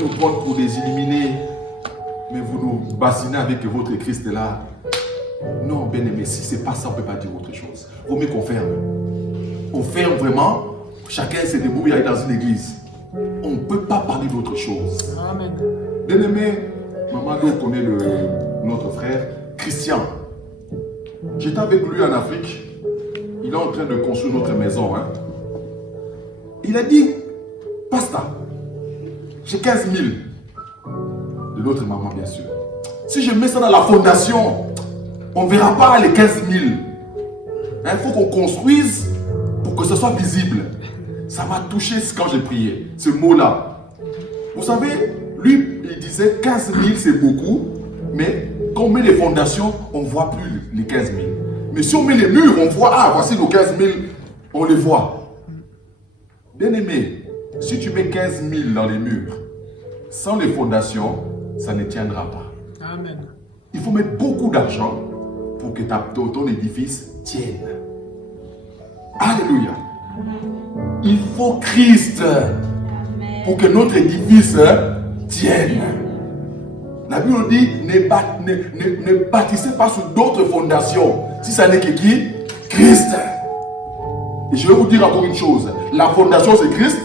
nous prendre pour des illuminés, mais vous nous bassinez avec votre Christ là. Non, bien-aimé, si ce n'est pas ça, on ne peut pas dire autre chose. Vaut mieux qu'on ferme. On ferme vraiment. Chacun se débrouille dans une église. On ne peut pas parler d'autre chose. Amen. Bien-aimé, Maman Do connaît notre frère Christian. J'étais avec lui en Afrique. Il est en train de construire notre maison. Hein. Il a dit, Pasteur, j'ai 15 000. De l'autre maman, bien sûr. Si je mets ça dans la fondation, on ne verra pas les 15 000. Il faut qu'on construise pour que ce soit visible. Ça m'a touché quand j'ai prié, ce mot-là. Vous savez, lui, il disait 15 000 c'est beaucoup, mais quand on met les fondations, on ne voit plus les 15 000. Mais si on met les murs, on voit, ah, voici nos 15 000, on les voit. Bien aimé, si tu mets 15 000 dans les murs, sans les fondations, ça ne tiendra pas. Amen. Il faut mettre beaucoup d'argent pour que ton édifice tienne. Alléluia. Il faut Christ pour que notre édifice tienne. La Bible dit, ne bâtissez pas sur d'autres fondations, si ça n'est que qui? Christ. Et je vais vous dire encore une chose. La fondation c'est Christ,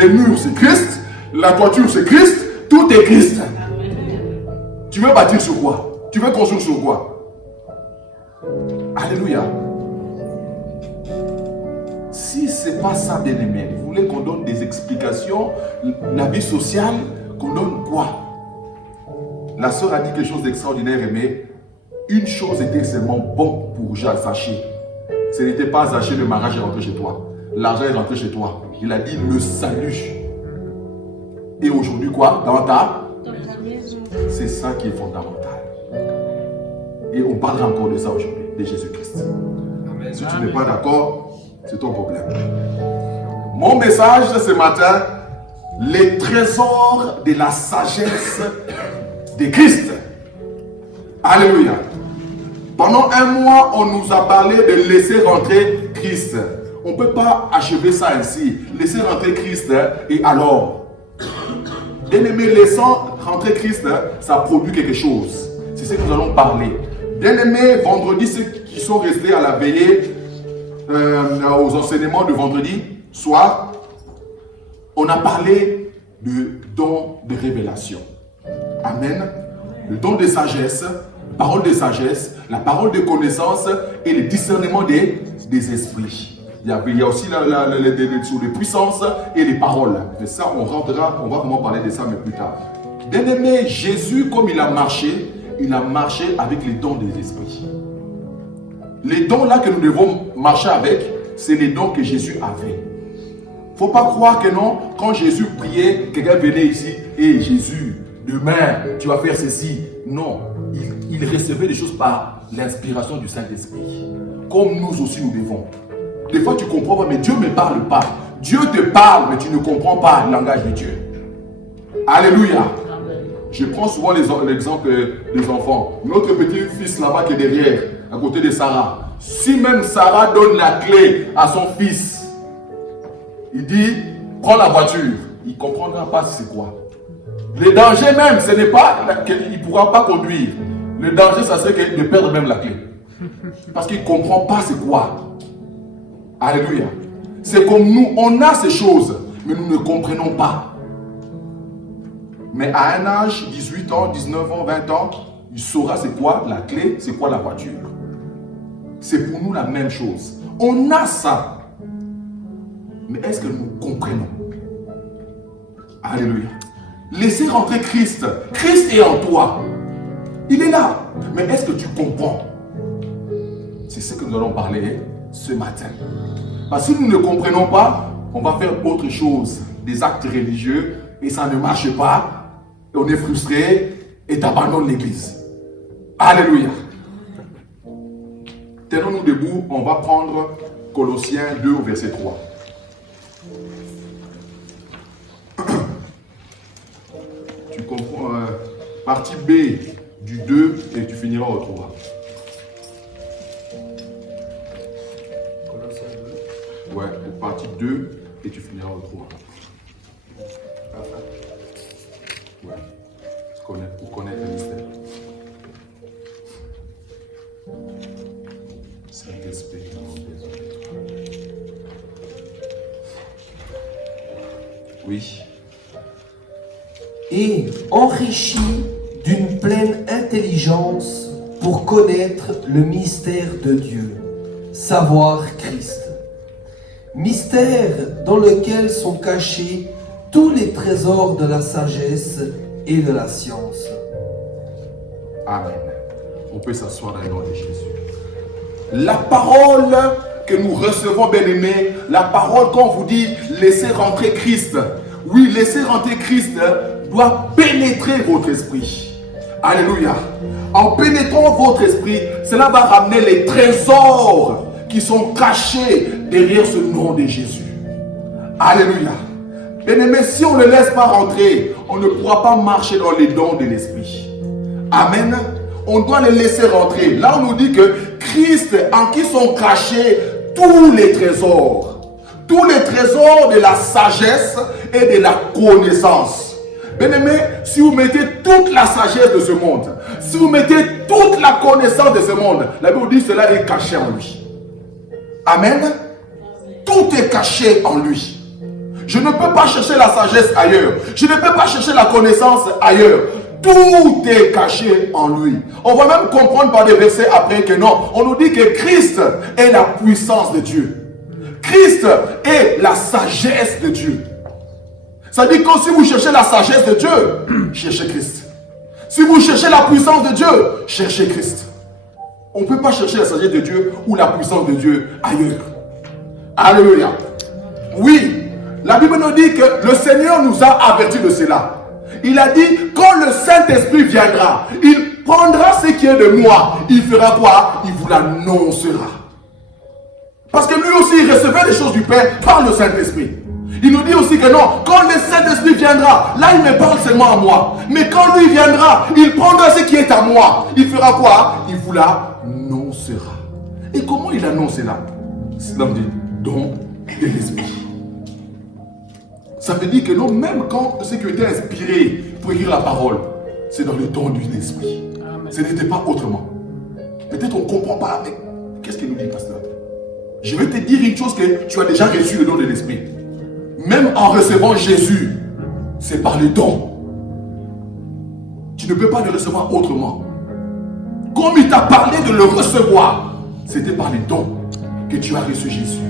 les murs c'est Christ, la toiture c'est Christ, tout est Christ. Tu veux bâtir sur quoi? Tu veux construire sur quoi? Alléluia. Si ce n'est pas ça, bien-aimé, vous voulez qu'on donne des explications, la vie sociale, qu'on donne quoi? La sœur a dit quelque chose d'extraordinaire, mais une chose était seulement bon pour Zaché. Ce n'était pas Zaché, le mariage est rentré chez toi. L'argent est rentré chez toi. Il a dit le salut. Et aujourd'hui, quoi? Dans ta maison. C'est ça qui est fondamental. Et on parlera encore de ça aujourd'hui, de Jésus-Christ. Si tu n'es pas d'accord, c'est ton problème. Mon message ce matin, les trésors de la sagesse de Christ. Alléluia. Pendant un mois, on nous a parlé de laisser rentrer Christ. On ne peut pas achever ça ainsi. Laisser rentrer Christ, et alors? Bien-aimé, laissant rentrer Christ, ça produit quelque chose. C'est ce que nous allons parler. Bien-aimé, vendredi, ceux qui sont restés à la veillée, aux enseignements de vendredi soir, on a parlé de don de révélation. Amen. Le don de sagesse, la parole de sagesse, la parole de connaissance et le discernement des esprits. Il y a aussi sur les puissances et les paroles. Mais ça, on va vraiment parler de ça, mais plus tard. Bien-aimé, Jésus, comme il a marché avec les dons des esprits. Les dons là que nous devons marcher avec, c'est les dons que Jésus avait. Il ne faut pas croire que non, quand Jésus priait, quelqu'un venait ici, et Jésus, demain, tu vas faire ceci. Non, il recevait des choses par l'inspiration du Saint-Esprit. Comme nous aussi nous devons. Des fois tu ne comprends pas, mais Dieu ne me parle pas. Dieu te parle, mais tu ne comprends pas le langage de Dieu. Alléluia. Je prends souvent l'exemple des enfants. Notre petit-fils là-bas qui est derrière, à côté de Sarah. Si même Sarah donne la clé à son fils, il dit, prends la voiture. Il ne comprendra pas c'est quoi. Le danger même, ce n'est pas qu'il ne pourra pas conduire. Le danger, ça serait de perdre même la clé. Parce qu'il ne comprend pas c'est quoi. Alléluia. C'est comme nous, on a ces choses, mais nous ne comprenons pas. Mais à un âge, 18 ans, 19 ans, 20 ans, il saura c'est quoi la clé, c'est quoi la voiture. C'est pour nous la même chose. On a ça. Mais est-ce que nous comprenons? Alléluia. Laissez rentrer Christ. Christ est en toi. Il est là. Mais est-ce que tu comprends? C'est ce que nous allons parler ce matin. Parce que si nous ne comprenons pas, on va faire autre chose. Des actes religieux et ça ne marche pas. Et on est frustré et tu abandonnes l'église. Alléluia. Tenons-nous debout. On va prendre Colossiens 2 au verset 3. Tu comprends, partie B du 2 et tu finiras au 3. Colossiens 2. Ouais, partie 2 et tu finiras au 3. Ouais. Pour connaître le mystère. Saint-Esprit, nous avons besoin de toi. Oui. Et enrichi d'une pleine intelligence pour connaître le mystère de Dieu, savoir Christ. Mystère dans lequel sont cachés tous les trésors de la sagesse et de la science. Amen. On peut s'asseoir dans le nom de Jésus. La parole que nous recevons, bien-aimés, la parole qu'on vous dit, laissez rentrer Christ. Oui, laissez rentrer Christ doit pénétrer votre esprit. Alléluia. En pénétrant votre esprit, cela va ramener les trésors qui sont cachés derrière ce nom de Jésus. Alléluia. Bien-aimés, si on ne laisse pas rentrer, on ne pourra pas marcher dans les dons de l'esprit. Amen. On doit les laisser rentrer. Là, on nous dit que Christ, en qui sont cachés tous les trésors. Tous les trésors de la sagesse et de la connaissance. Bien-aimés, si vous mettez toute la sagesse de ce monde, si vous mettez toute la connaissance de ce monde, la Bible dit que cela est caché en lui. Amen. Tout est caché en lui. Je ne peux pas chercher la sagesse ailleurs. Je ne peux pas chercher la connaissance ailleurs. Tout est caché en lui. On va même comprendre par des versets après que non. On nous dit que Christ est la puissance de Dieu. Christ est la sagesse de Dieu. Ça dit que si vous cherchez la sagesse de Dieu, cherchez Christ. Si vous cherchez la puissance de Dieu, cherchez Christ. On ne peut pas chercher la sagesse de Dieu ou la puissance de Dieu ailleurs. Alléluia. Oui, la Bible nous dit que le Seigneur nous a avertis de cela. Il a dit, quand le Saint-Esprit viendra, il prendra ce qui est de moi. Il fera quoi? Il vous l'annoncera. Parce que lui aussi, il recevait les choses du Père par le Saint-Esprit. Il nous dit aussi que non, quand le Saint-Esprit viendra, là il me parle seulement à moi. Mais quand lui viendra, il prendra ce qui est à moi. Il fera quoi? Il vous l'annoncera. Et comment il annonce cela? Cela veut dire don de l'Esprit. Ça veut dire que non, même quand ceux qui ont été inspirés pour écrire la parole, c'est dans le don de l'Esprit. Ce n'était pas autrement. Peut-être on ne comprend pas, mais qu'est-ce qu'il nous dit, pasteur? Je vais te dire une chose que tu as déjà reçu le don de l'Esprit. Même en recevant Jésus, c'est par le don. Tu ne peux pas le recevoir autrement. Comme il t'a parlé de le recevoir, c'était par le don que tu as reçu Jésus.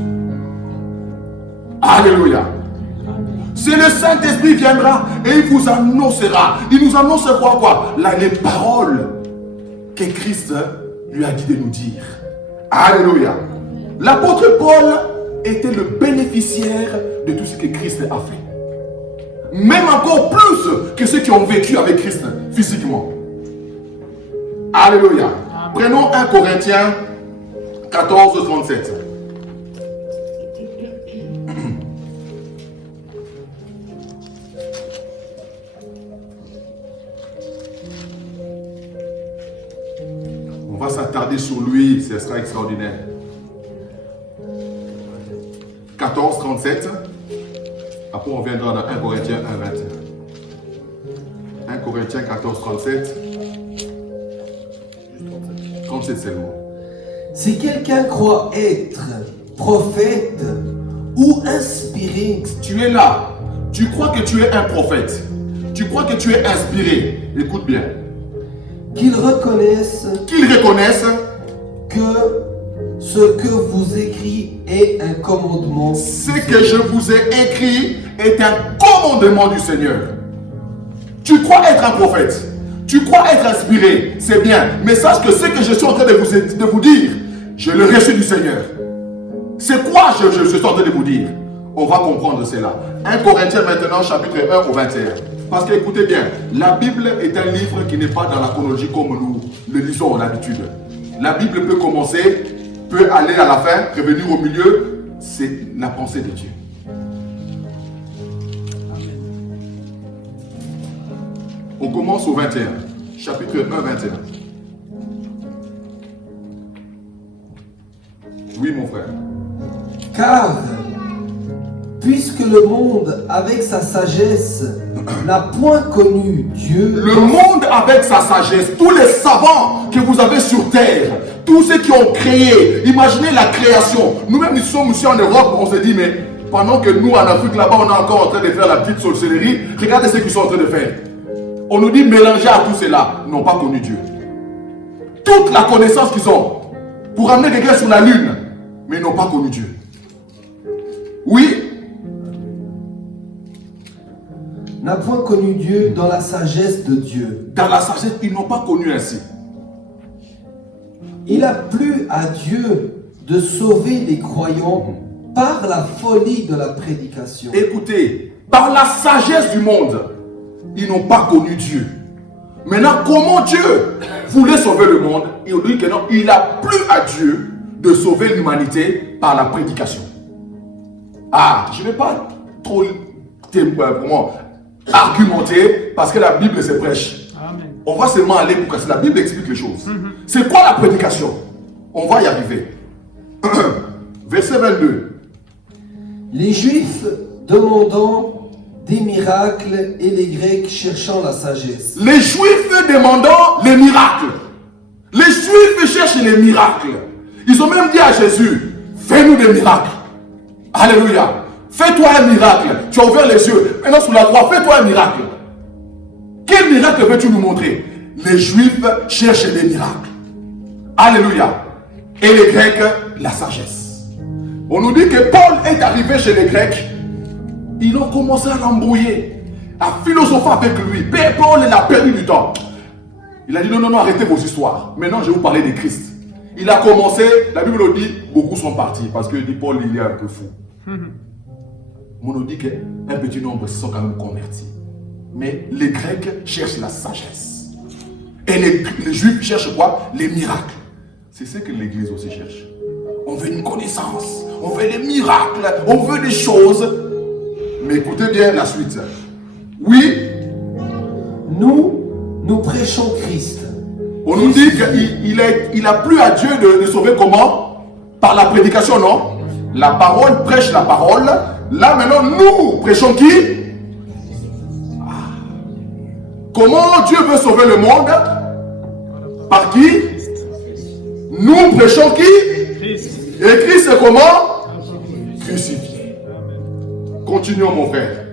Alléluia. C'est le Saint-Esprit viendra et il vous annoncera. Il nous annoncera quoi? Là, les paroles que Christ lui a dit de nous dire. Alléluia. L'apôtre Paul était le bénéficiaire de tout ce que Christ a fait. Même encore plus que ceux qui ont vécu avec Christ physiquement. Alléluia. Prenons 1 Corinthiens 14, 37. On va s'attarder sur lui, ce sera extraordinaire. 14, 37. Après, on viendra dans 1 Corinthiens 1, 21. 1 Corinthiens 14, 37. 37 seulement. Si quelqu'un croit être prophète ou inspiré, Tu es là. Tu crois que tu es un prophète. Tu crois que tu es inspiré. Écoute bien. qu'il reconnaisse Que ce que vous écrit est un commandement. ce que je vous ai écrit est un commandement du Seigneur. Tu crois être un prophète. Tu crois être inspiré. C'est bien. Mais sache que ce que je suis en train de vous dire, je l'ai reçu du Seigneur. C'est quoi je suis en train de vous dire? On va comprendre cela. 1 Corinthiens maintenant, chapitre 1 au 21. Parce que écoutez bien, la Bible est un livre qui n'est pas dans la chronologie comme nous le lisons d'habitude. La Bible peut commencer, peut aller à la fin, revenir au milieu. C'est la pensée de Dieu. On commence au 21, chapitre 1, 21. Oui, mon frère. Car, puisque le monde, avec sa sagesse, n'a point connu Dieu. Le monde avec sa sagesse, tous les savants que vous avez sur terre, tous ceux qui ont créé, imaginez la création. Nous-mêmes, nous sommes ici en Europe, on se dit, mais pendant que nous, en Afrique, là-bas, on est encore en train de faire la petite sorcellerie, regardez ce qu'ils sont en train de faire. On nous dit, mélanger à tout cela, n'ont pas connu Dieu. Toute la connaissance qu'ils ont pour amener quelqu'un sur la lune, mais ils n'ont pas connu Dieu. Oui, n'a point connu Dieu dans la sagesse de Dieu. dans la sagesse, ils n'ont pas connu ainsi. Il a plu à Dieu de sauver les croyants par la folie de la prédication. Écoutez, par la sagesse du monde, ils n'ont pas connu Dieu. Maintenant, comment Dieu voulait sauver le monde? Il dit que non, il a plu à Dieu de sauver l'humanité par la prédication. Ah, je ne vais pas trop argumenter parce que la Bible se prêche. Amen. On va seulement aller pour que la Bible explique les choses. C'est quoi la prédication? On va y arriver. Verset 22. Les Juifs demandant des miracles et les Grecs cherchant la sagesse. Les Juifs demandant les miracles. Les Juifs cherchent les miracles. Ils ont même dit à Jésus, fais-nous des miracles. Alléluia. Fais-toi un miracle. Tu as ouvert les yeux. Maintenant sous la croix, fais-toi un miracle. Quel miracle veux-tu nous montrer? Les Juifs cherchent des miracles. Alléluia. Et les Grecs, la sagesse. On nous dit que Paul est arrivé chez les Grecs. Ils ont commencé à l'embrouiller, à philosopher avec lui. Paul, il a perdu du temps. Il a dit non, arrêtez vos histoires. Maintenant, je vais vous parler de Christ. Il a commencé, la Bible nous dit, beaucoup sont partis parce que dit Paul, il est un peu fou. On nous dit qu'un petit nombre se sont quand même convertis. Mais les Grecs cherchent la sagesse. Et les Juifs cherchent quoi? Les miracles. C'est ce que l'Église aussi cherche. On veut une connaissance, on veut des miracles, on veut des choses. Mais écoutez bien la suite. Oui, Nous prêchons Christ. on nous dit qu'il a plu à Dieu de sauver comment? Par la prédication, non? La parole prêche la parole. Là maintenant, nous prêchons qui? Comment Dieu veut sauver le monde? Par qui? Nous prêchons qui? Christ. Et Christ c'est comment? Crucifié. Continuons mon frère.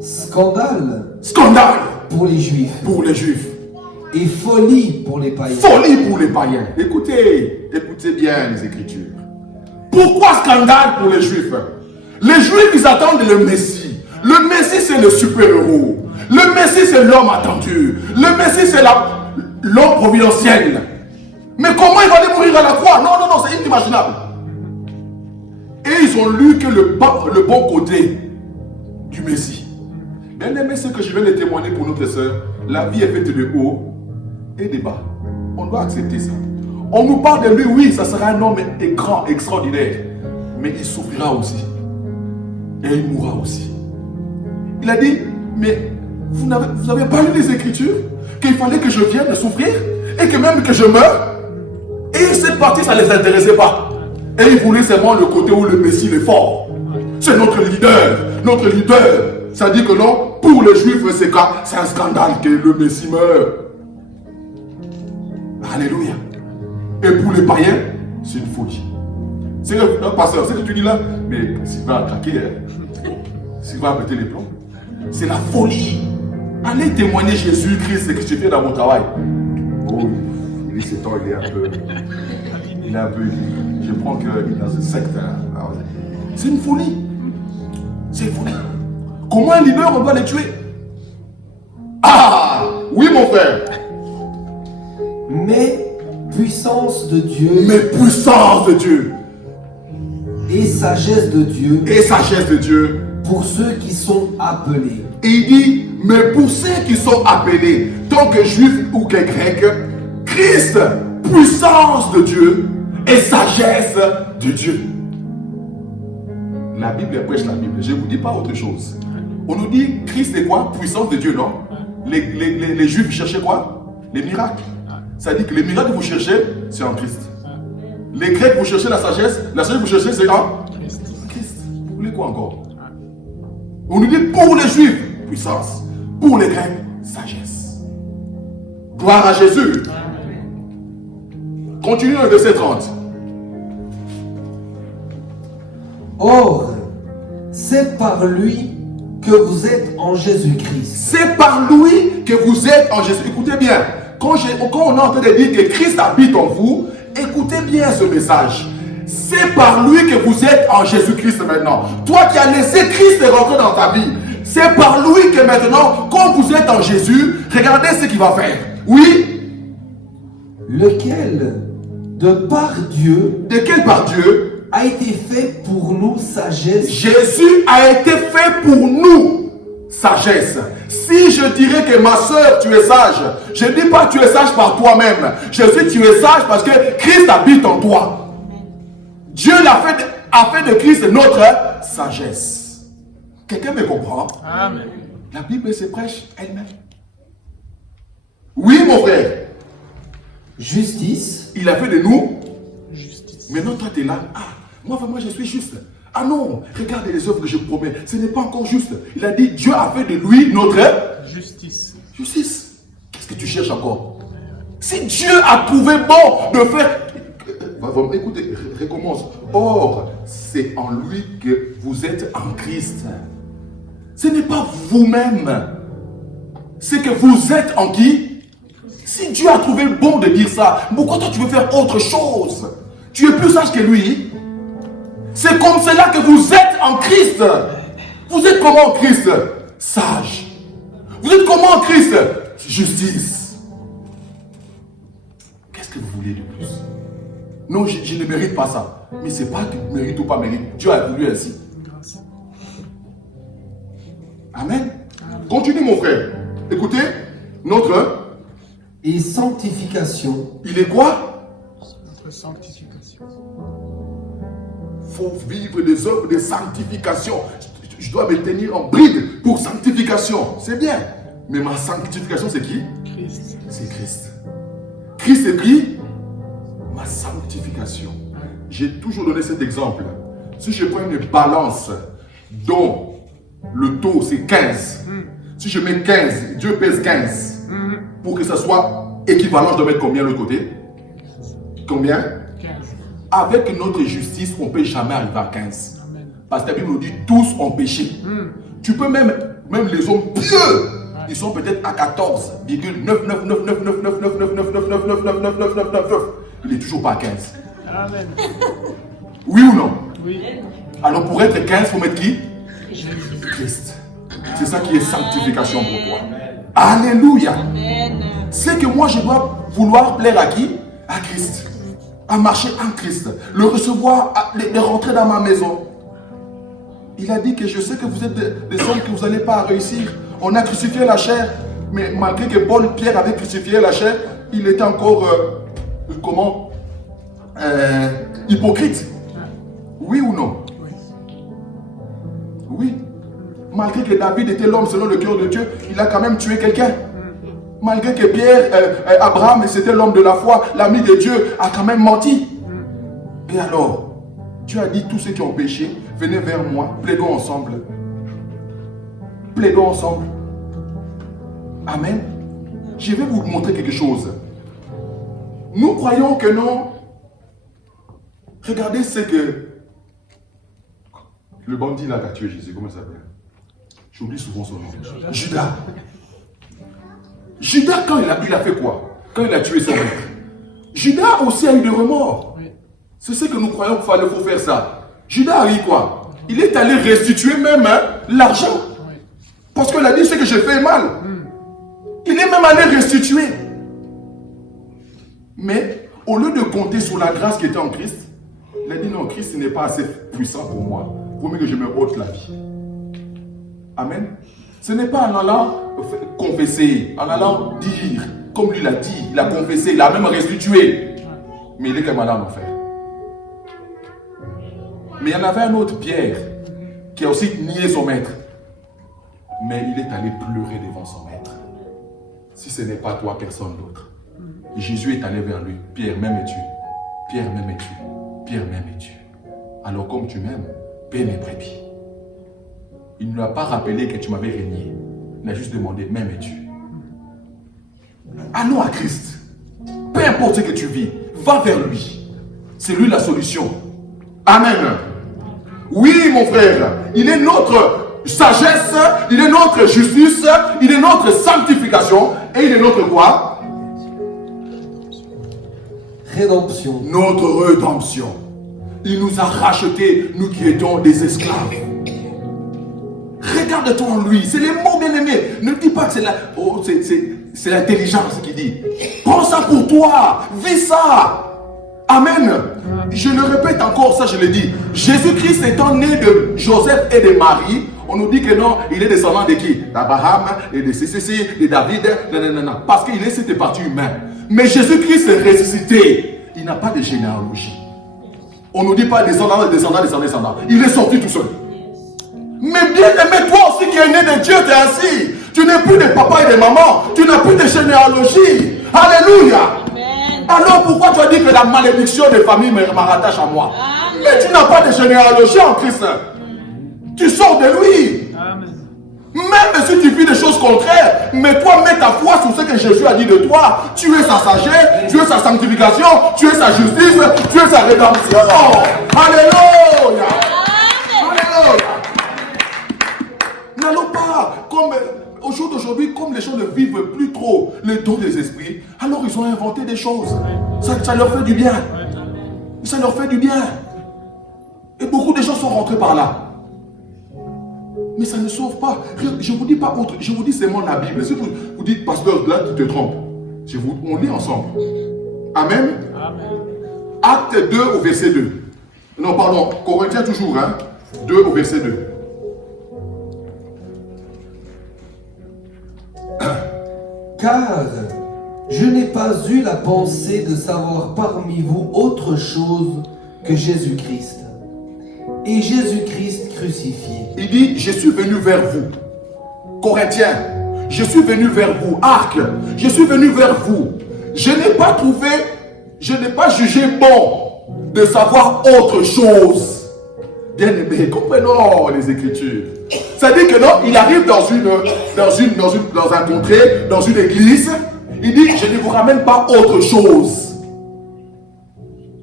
Scandale Scandale pour les Juifs pour les Juifs. et folie pour les païens. Folie pour les païens. Écoutez bien les Écritures. Pourquoi scandale pour les Juifs? Les Juifs, ils attendent le Messie. Le Messie, c'est le super-héros. Le Messie, c'est l'homme attendu. Le Messie, c'est l'homme providentiel. Mais comment il va aller mourir à la croix? Non, c'est inimaginable. Et ils ont lu que le bon côté du Messie. Bien aimé, ce que je vais le témoigner pour notre sœur, la vie est faite de haut et de bas. On doit accepter ça. On nous parle de lui, oui, ça sera un homme grand, extraordinaire. Mais il souffrira aussi. Et il mourra aussi. Il a dit, mais vous n'avez pas lu les Écritures? Qu'il fallait que je vienne souffrir et que même que je meure? Et cette partie, ça ne les intéressait pas. Et ils voulaient seulement le côté où le Messie est fort. C'est notre leader. Notre leader. Ça dit que non, pour les Juifs, c'est un scandale que le Messie meure. Alléluia. Et pour les païens, c'est une folie. C'est un pasteur, c'est ce que tu dis là, mais Sylvain a craqué, hein? Sylvain a pété les plombs. C'est la folie. Allez témoigner Jésus-Christ que tu fais dans mon travail. Oh, lui, ce temps, il est un peu. Je prends qu'il est dans une secte. Hein. C'est une folie. C'est une folie. Comment un leader, on doit les tuer? Ah, oui, mon frère. Mais puissance de Dieu Mais puissance de Dieu. et sagesse de Dieu Et sagesse de Dieu. pour ceux qui sont appelés. Et il dit, mais pour ceux qui sont appelés, tant que juifs ou que grecs, Christ, puissance de Dieu et sagesse de Dieu. La Bible prêche la Bible. Je ne vous dis pas autre chose. On nous dit, Christ est quoi? Puissance de Dieu, non? Les Juifs cherchaient quoi? Les miracles. Ça dit que les miracles que vous cherchez, c'est en Christ. Les Grecs, vous cherchez la sagesse que vous cherchez, c'est en Christ. Vous voulez quoi encore? On nous dit pour les Juifs, puissance. Pour les Grecs, sagesse. Gloire à Jésus. Continuons le verset 30. Or, c'est par lui que vous êtes en Jésus-Christ. C'est par lui que vous êtes en Jésus. Écoutez bien, quand on est en train de dire que Christ habite en vous, écoutez bien ce message. C'est par lui que vous êtes en Jésus-Christ maintenant. Toi qui as laissé Christ rentrer dans ta vie, c'est par lui que maintenant, quand vous êtes en Jésus, regardez ce qu'il va faire. Oui. Lequel, de par Dieu, De quel par Dieu? a été fait pour nous sagesse. Jésus a été fait pour nous sagesse. Si je dirais que ma soeur, tu es sage, je ne dis pas que tu es sage par toi-même. Je dis tu es sage parce que Christ habite en toi. Dieu a fait de Christ notre sagesse. Quelqu'un me comprend? Amen. La Bible se prêche elle-même. Oui, mon frère. Justice, Il a fait de nous. Justice. Maintenant, toi, tu es là. Ah, moi, vraiment, je suis juste. Ah non, regardez les œuvres que je promets. Ce n'est pas encore juste. Il a dit, Dieu a fait de lui notre Justice. justice. Qu'est-ce que tu cherches encore? Si Dieu a trouvé bon de faire... Écoutez, recommence. Or, c'est en lui que vous êtes en Christ. Ce n'est pas vous-même. C'est que vous êtes en qui? Si Dieu a trouvé bon de dire ça, pourquoi toi tu veux faire autre chose? Tu es plus sage que lui. C'est comme cela que vous êtes en Christ. Vous êtes comment en Christ? Sage. Vous êtes comment en Christ? Justice. Qu'est-ce que vous voulez de plus? Non, je ne mérite pas ça. Mais c'est pas que mérite ou pas mérite. Dieu a voulu ainsi. Grâce. Amen. Continue mon frère. Écoutez, notre... et sanctification, Il est quoi? Notre sanctification. Faut vivre des œuvres de sanctification. Je dois me tenir en bride pour sanctification. C'est bien. Mais ma sanctification, c'est qui? Christ. C'est Christ. Christ est qui? Ma sanctification. J'ai toujours donné cet exemple. Si je prends une balance dont le taux c'est 15, si je mets 15, Dieu pèse 15, pour que ça soit équivalent, je dois mettre combien de l'autre côté? Combien? 15. Avec notre justice, on ne peut jamais arriver à 15. Amen. Parce que la Bible nous dit tous ont péché. Tu peux même les hommes pieux, ils sont peut-être à 14,9999999999999999999. Il n'est toujours pas à 15. Amen. Oui ou non? Oui. Alors pour être 15, il faut mettre qui? Jésus. Christ. C'est ça qui est sanctification pour toi. Alléluia. C'est que moi je dois vouloir plaire à qui? À Christ. À marcher en Christ. Le recevoir, de rentrer dans ma maison. Il a dit que je sais que vous êtes des hommes que vous n'allez pas réussir. On a crucifié la chair. Mais malgré que Pierre avait crucifié la chair, il était encore, hypocrite. Oui ou non? Oui. Oui. Malgré que David était l'homme selon le cœur de Dieu, il a quand même tué quelqu'un. Malgré que Abraham, c'était l'homme de la foi, l'ami de Dieu, a quand même menti. Et alors, Dieu a dit, tous ceux qui ont péché, venez vers moi, plaidons ensemble. Plaidons ensemble. Amen. Je vais vous montrer quelque chose. Nous croyons que non. Regardez ce que le bandit là qui a tué Jésus, comment ça s'appelle? J'oublie souvent son nom. Judas. Judas, quand il a fait quoi? Quand il a tué son maître. Judas aussi a eu des remords. Oui. C'est ce que nous croyons qu'il faut faire ça. Judas a eu quoi? Il est allé restituer même l'argent. Oui. Parce qu'il a dit ce que j'ai fait mal. Il est même allé restituer. Mais au lieu de compter sur la grâce qui était en Christ, il a dit non, Christ n'est pas assez puissant pour moi. Il faut mieux que je me ôte la vie. Amen. Ce n'est pas en allant confesser, en allant dire, comme lui l'a dit, il a confessé, il a même restitué. Mais il est quand même allé en enfer. Mais il y en avait un autre, Pierre, qui a aussi nié son maître. Mais il est allé pleurer devant son maître. Si ce n'est pas toi, personne d'autre. Jésus est allé vers lui. Pierre, m'aimes-tu? Pierre, m'aimes-tu? Pierre, m'aimes-tu? Alors comme tu m'aimes, paie mes brebis. Il ne lui a pas rappelé que tu m'avais régné. Il a juste demandé, m'aimes-tu? Allons à Christ. Peu importe ce que tu vis, va vers lui. C'est lui la solution. Amen. Oui, mon frère, il est notre sagesse, il est notre justice, il est notre sanctification et il est notre quoi? Rédemption. Notre rédemption. Il nous a rachetés, nous qui étions des esclaves. Regarde-toi en lui, c'est les mots bien-aimés. Ne dis pas que c'est l'intelligence qui dit. Prends ça pour toi, vis ça. Amen. Je le répète encore, ça je le dis. Jésus-Christ étant né de Joseph et de Marie, on nous dit que non, il est descendant de qui? D'Abraham et de Cécile, de David, non. Parce qu'il est cette partie humaine. Mais Jésus-Christ est ressuscité. Il n'a pas de généalogie. On ne nous dit pas descendant. Il est sorti tout seul. Mais bien aimé, toi aussi qui es né de Dieu, tu es ainsi. Tu n'es plus de papa et de maman. Tu n'as plus de généalogie. Alléluia. Amen. Alors pourquoi tu as dit que la malédiction des familles me rattache à moi? Amen. Mais tu n'as pas de généalogie en Christ. Tu sors de lui. Amen. Même si tu vis des choses contraires, mais toi mets ta foi sur ce que Jésus a dit de toi. Tu es sa sagesse, tu es sa sanctification, tu es sa justice, tu es sa rédemption. Alléluia. Alléluia. N'allons pas comme au jour d'aujourd'hui, comme les gens ne vivent plus trop le don des esprits, alors ils ont inventé des choses. Ça leur fait du bien. Ça leur fait du bien. Et beaucoup de gens sont rentrés par là. Mais ça ne sauve pas. Je ne vous dis pas autre. Je vous dis seulement la Bible. Si vous dites, pasteur, là tu te trompes. On lit ensemble. Amen. Amen. Acte 2 au verset 2. Non, pardon. Corinthiens toujours. 2 au verset 2. Car je n'ai pas eu la pensée de savoir parmi vous autre chose que Jésus-Christ. Et Jésus-Christ crucifié. Il dit, je suis venu vers vous. Corinthiens, je suis venu vers vous. Arc, je suis venu vers vous. Je n'ai pas trouvé, je n'ai pas jugé bon de savoir autre chose. Bien aimé, comprenons les Écritures. Ça dit que non, il arrive dans un contrée, dans une église. Il dit, je ne vous ramène pas autre chose.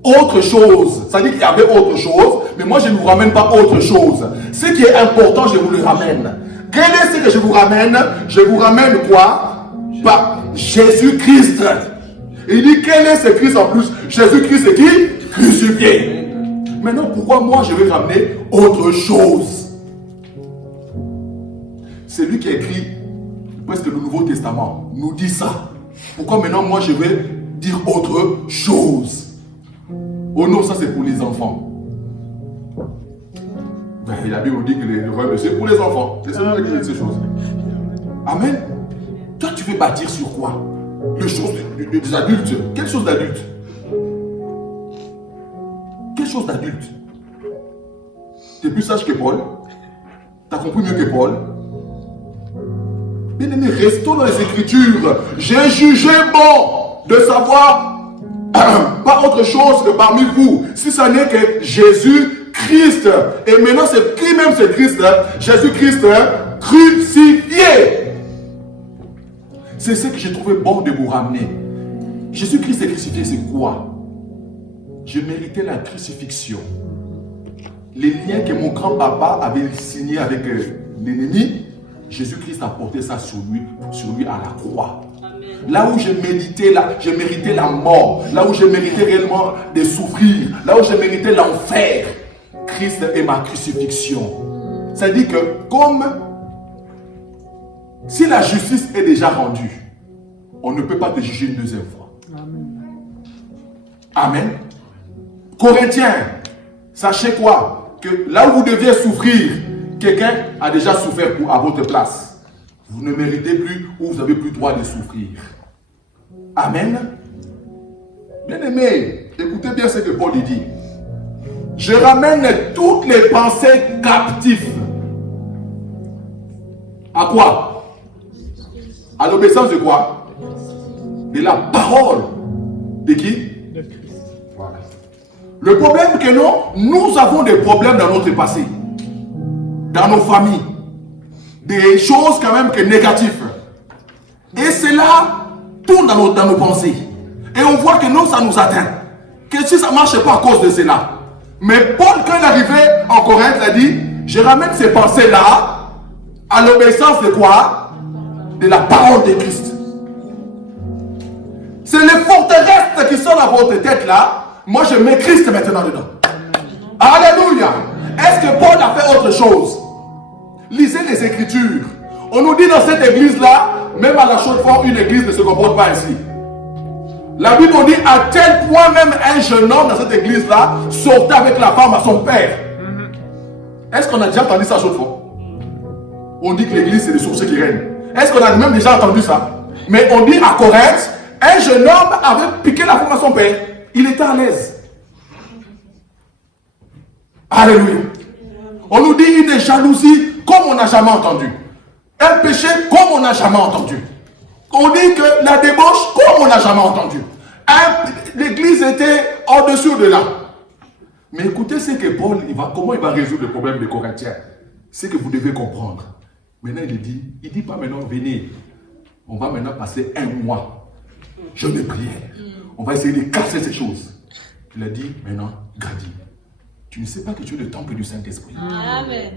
Autre chose. Ça dit qu'il y avait autre chose, mais moi je ne vous ramène pas autre chose. Ce qui est important, je vous le ramène. Quel est ce que je vous ramène? Je vous ramène quoi? Pas Jésus-Christ. Il dit, quel est ce Christ en plus? Jésus-Christ est qui? Crucifié. Maintenant, pourquoi moi je vais ramener autre chose? C'est lui qui a écrit presque le Nouveau Testament, nous dit ça. Pourquoi maintenant moi je vais dire autre chose? Oh non, ça c'est pour les enfants. Ben, la Bible dit que le royaume c'est pour les enfants. C'est celui qui dit ces choses. Amen. Toi tu veux bâtir sur quoi? Les choses des adultes. Quelle chose d'adulte? Quelle chose d'adulte? Tu es plus sage que Paul? Tu as compris mieux que Paul? Bien aimé, restons dans les Écritures. J'ai jugé bon de savoir pas autre chose que parmi vous, si ce n'est que Jésus-Christ. Et maintenant, c'est qui même ce Christ? Jésus-Christ crucifié. C'est ce que j'ai trouvé bon de vous ramener. Jésus-Christ est crucifié, c'est quoi? Je méritais la crucifixion. Les liens que mon grand-papa avait signés avec l'ennemi, Jésus-Christ a porté ça sur lui à la croix. Là où je méritais la mort, là où je méritais réellement de souffrir, là où je méritais l'enfer, Christ est ma crucifixion. Ça dit que comme si la justice est déjà rendue, on ne peut pas te juger une deuxième fois. Amen. Corinthiens, sachez quoi? Que là où vous deviez souffrir, quelqu'un a déjà souffert à votre place. Vous ne méritez plus ou vous n'avez plus droit de souffrir. Amen. Bien aimé, écoutez bien ce que Paul dit. Je ramène toutes les pensées captives. À quoi? À l'obéissance de quoi? De la parole. De qui? De Christ. Voilà. Le problème que nous avons des problèmes dans notre passé. Dans nos familles. des choses quand même que négatives. Et cela tourne dans nos pensées. Et on voit que non, ça nous atteint. Que si ça ne marche pas à cause de cela. Mais Paul, quand il est arrivé en Corinthe, il a dit, je ramène ces pensées-là à l'obéissance de quoi? De la parole de Christ. C'est les forteresses qui sont dans votre tête là. Moi, je mets Christ maintenant dedans. Alléluia. Est-ce que Paul a fait autre chose? Lisez les Écritures. On nous dit dans cette église-là, même à la Chaux-de-Fonds, une église ne se comporte pas ainsi. La Bible dit à tel point même un jeune homme dans cette église-là sortait avec la femme à son père. Est-ce qu'on a déjà entendu ça à Chaux-de-Fonds? On dit que l'église c'est les sorciers qui règnent. Est-ce qu'on a même déjà entendu ça? Mais on dit à Corinthe, un jeune homme avait piqué la femme à son père. Il était à l'aise. Alléluia. On nous dit une jalousie comme on n'a jamais entendu. Un péché comme on n'a jamais entendu. On dit que la débauche comme on n'a jamais entendu. L'église était au-dessus de là. Mais écoutez ce que Paul, comment il va résoudre le problème des Corinthiens. C'est que vous devez comprendre. Maintenant il dit pas maintenant venez. On va maintenant passer un mois. Jeûne et prière. On va essayer de casser ces choses. Il a dit maintenant, Gadi, tu ne sais pas que tu es le temple du Saint-Esprit. Amen.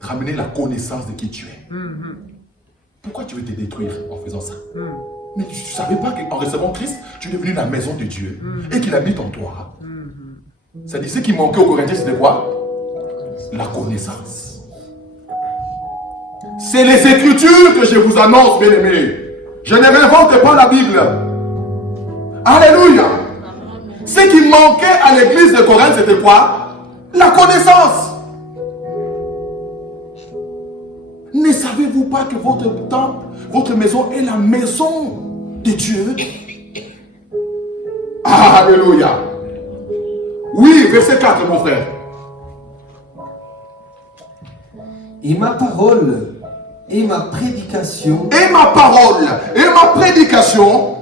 Ramener la connaissance de qui tu es. Pourquoi tu veux te détruire en faisant ça? Mais tu ne savais pas qu'en recevant Christ, tu es devenu la maison de Dieu et qu'il habite en toi. Ça dit, ce qui manquait aux Corinthiens, c'était quoi? La connaissance. C'est les Écritures que je vous annonce, bien-aimés. Je ne réinvente pas la Bible. Alléluia. Ce qui manquait à l'église de Corinthe, c'était quoi? La connaissance. Ne savez-vous pas que votre temple, votre maison est la maison de Dieu? Alléluia. Oui, verset 4, mon frère. Et ma parole et ma prédication Et ma parole et ma prédication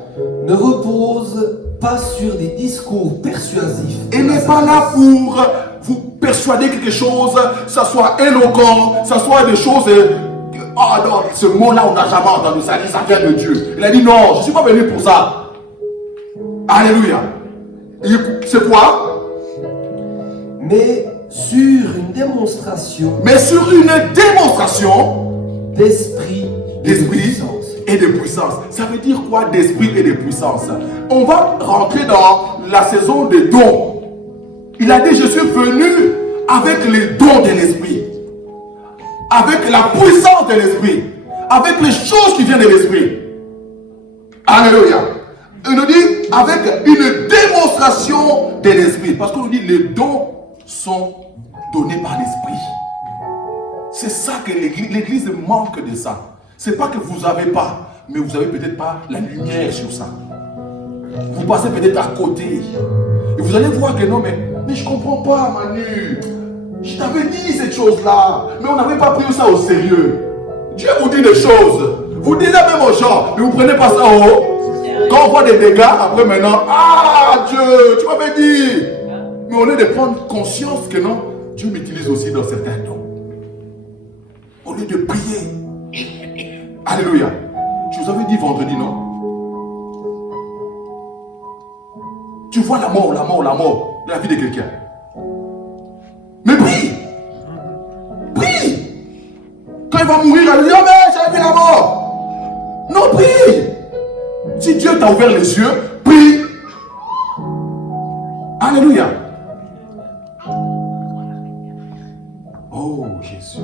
ne reposent pas sur des discours persuasifs. et n'est pas là pour vous persuader quelque chose, ça soit éloquent, ça soit des choses. Ah non, ce mot-là, on n'a jamais entendu ça. Ça vient de Dieu. Il a dit non, je ne suis pas venu pour ça. Alléluia. C'est quoi? Mais sur une démonstration Mais sur une démonstration d'esprit et de d'esprit puissance. et de puissance. Ça veut dire quoi d'esprit et de puissance? On va rentrer dans la saison des dons. Il a dit, je suis venu avec les dons de l'esprit. Avec la puissance de l'esprit. Avec les choses qui viennent de l'esprit. Alléluia. Il nous dit avec une démonstration de l'esprit. Parce qu'on nous dit les dons sont donnés par l'esprit. C'est ça que l'église manque de ça. C'est pas que vous n'avez pas, mais vous n'avez peut-être pas la lumière sur ça. Vous passez peut-être à côté. Et vous allez voir que non, mais je ne comprends pas, Manu. Je t'avais dit cette chose-là, mais on n'avait pas pris ça au sérieux. Dieu vous dit des choses. Vous dites même aux gens, mais vous ne prenez pas ça en haut. Quand on voit des dégâts, après maintenant, ah Dieu, tu m'avais dit. Mais on est de prendre conscience que non, Dieu m'utilise aussi dans certains dons. Au lieu de prier. Alléluia. Je vous avais dit vendredi, non? Tu vois la mort de la vie de quelqu'un. Mais prie. Prie. Quand il va mourir, elle dit, oh mais j'ai vu la mort. Non, prie. Si Dieu t'a ouvert les yeux, prie. Alléluia. Oh Jésus.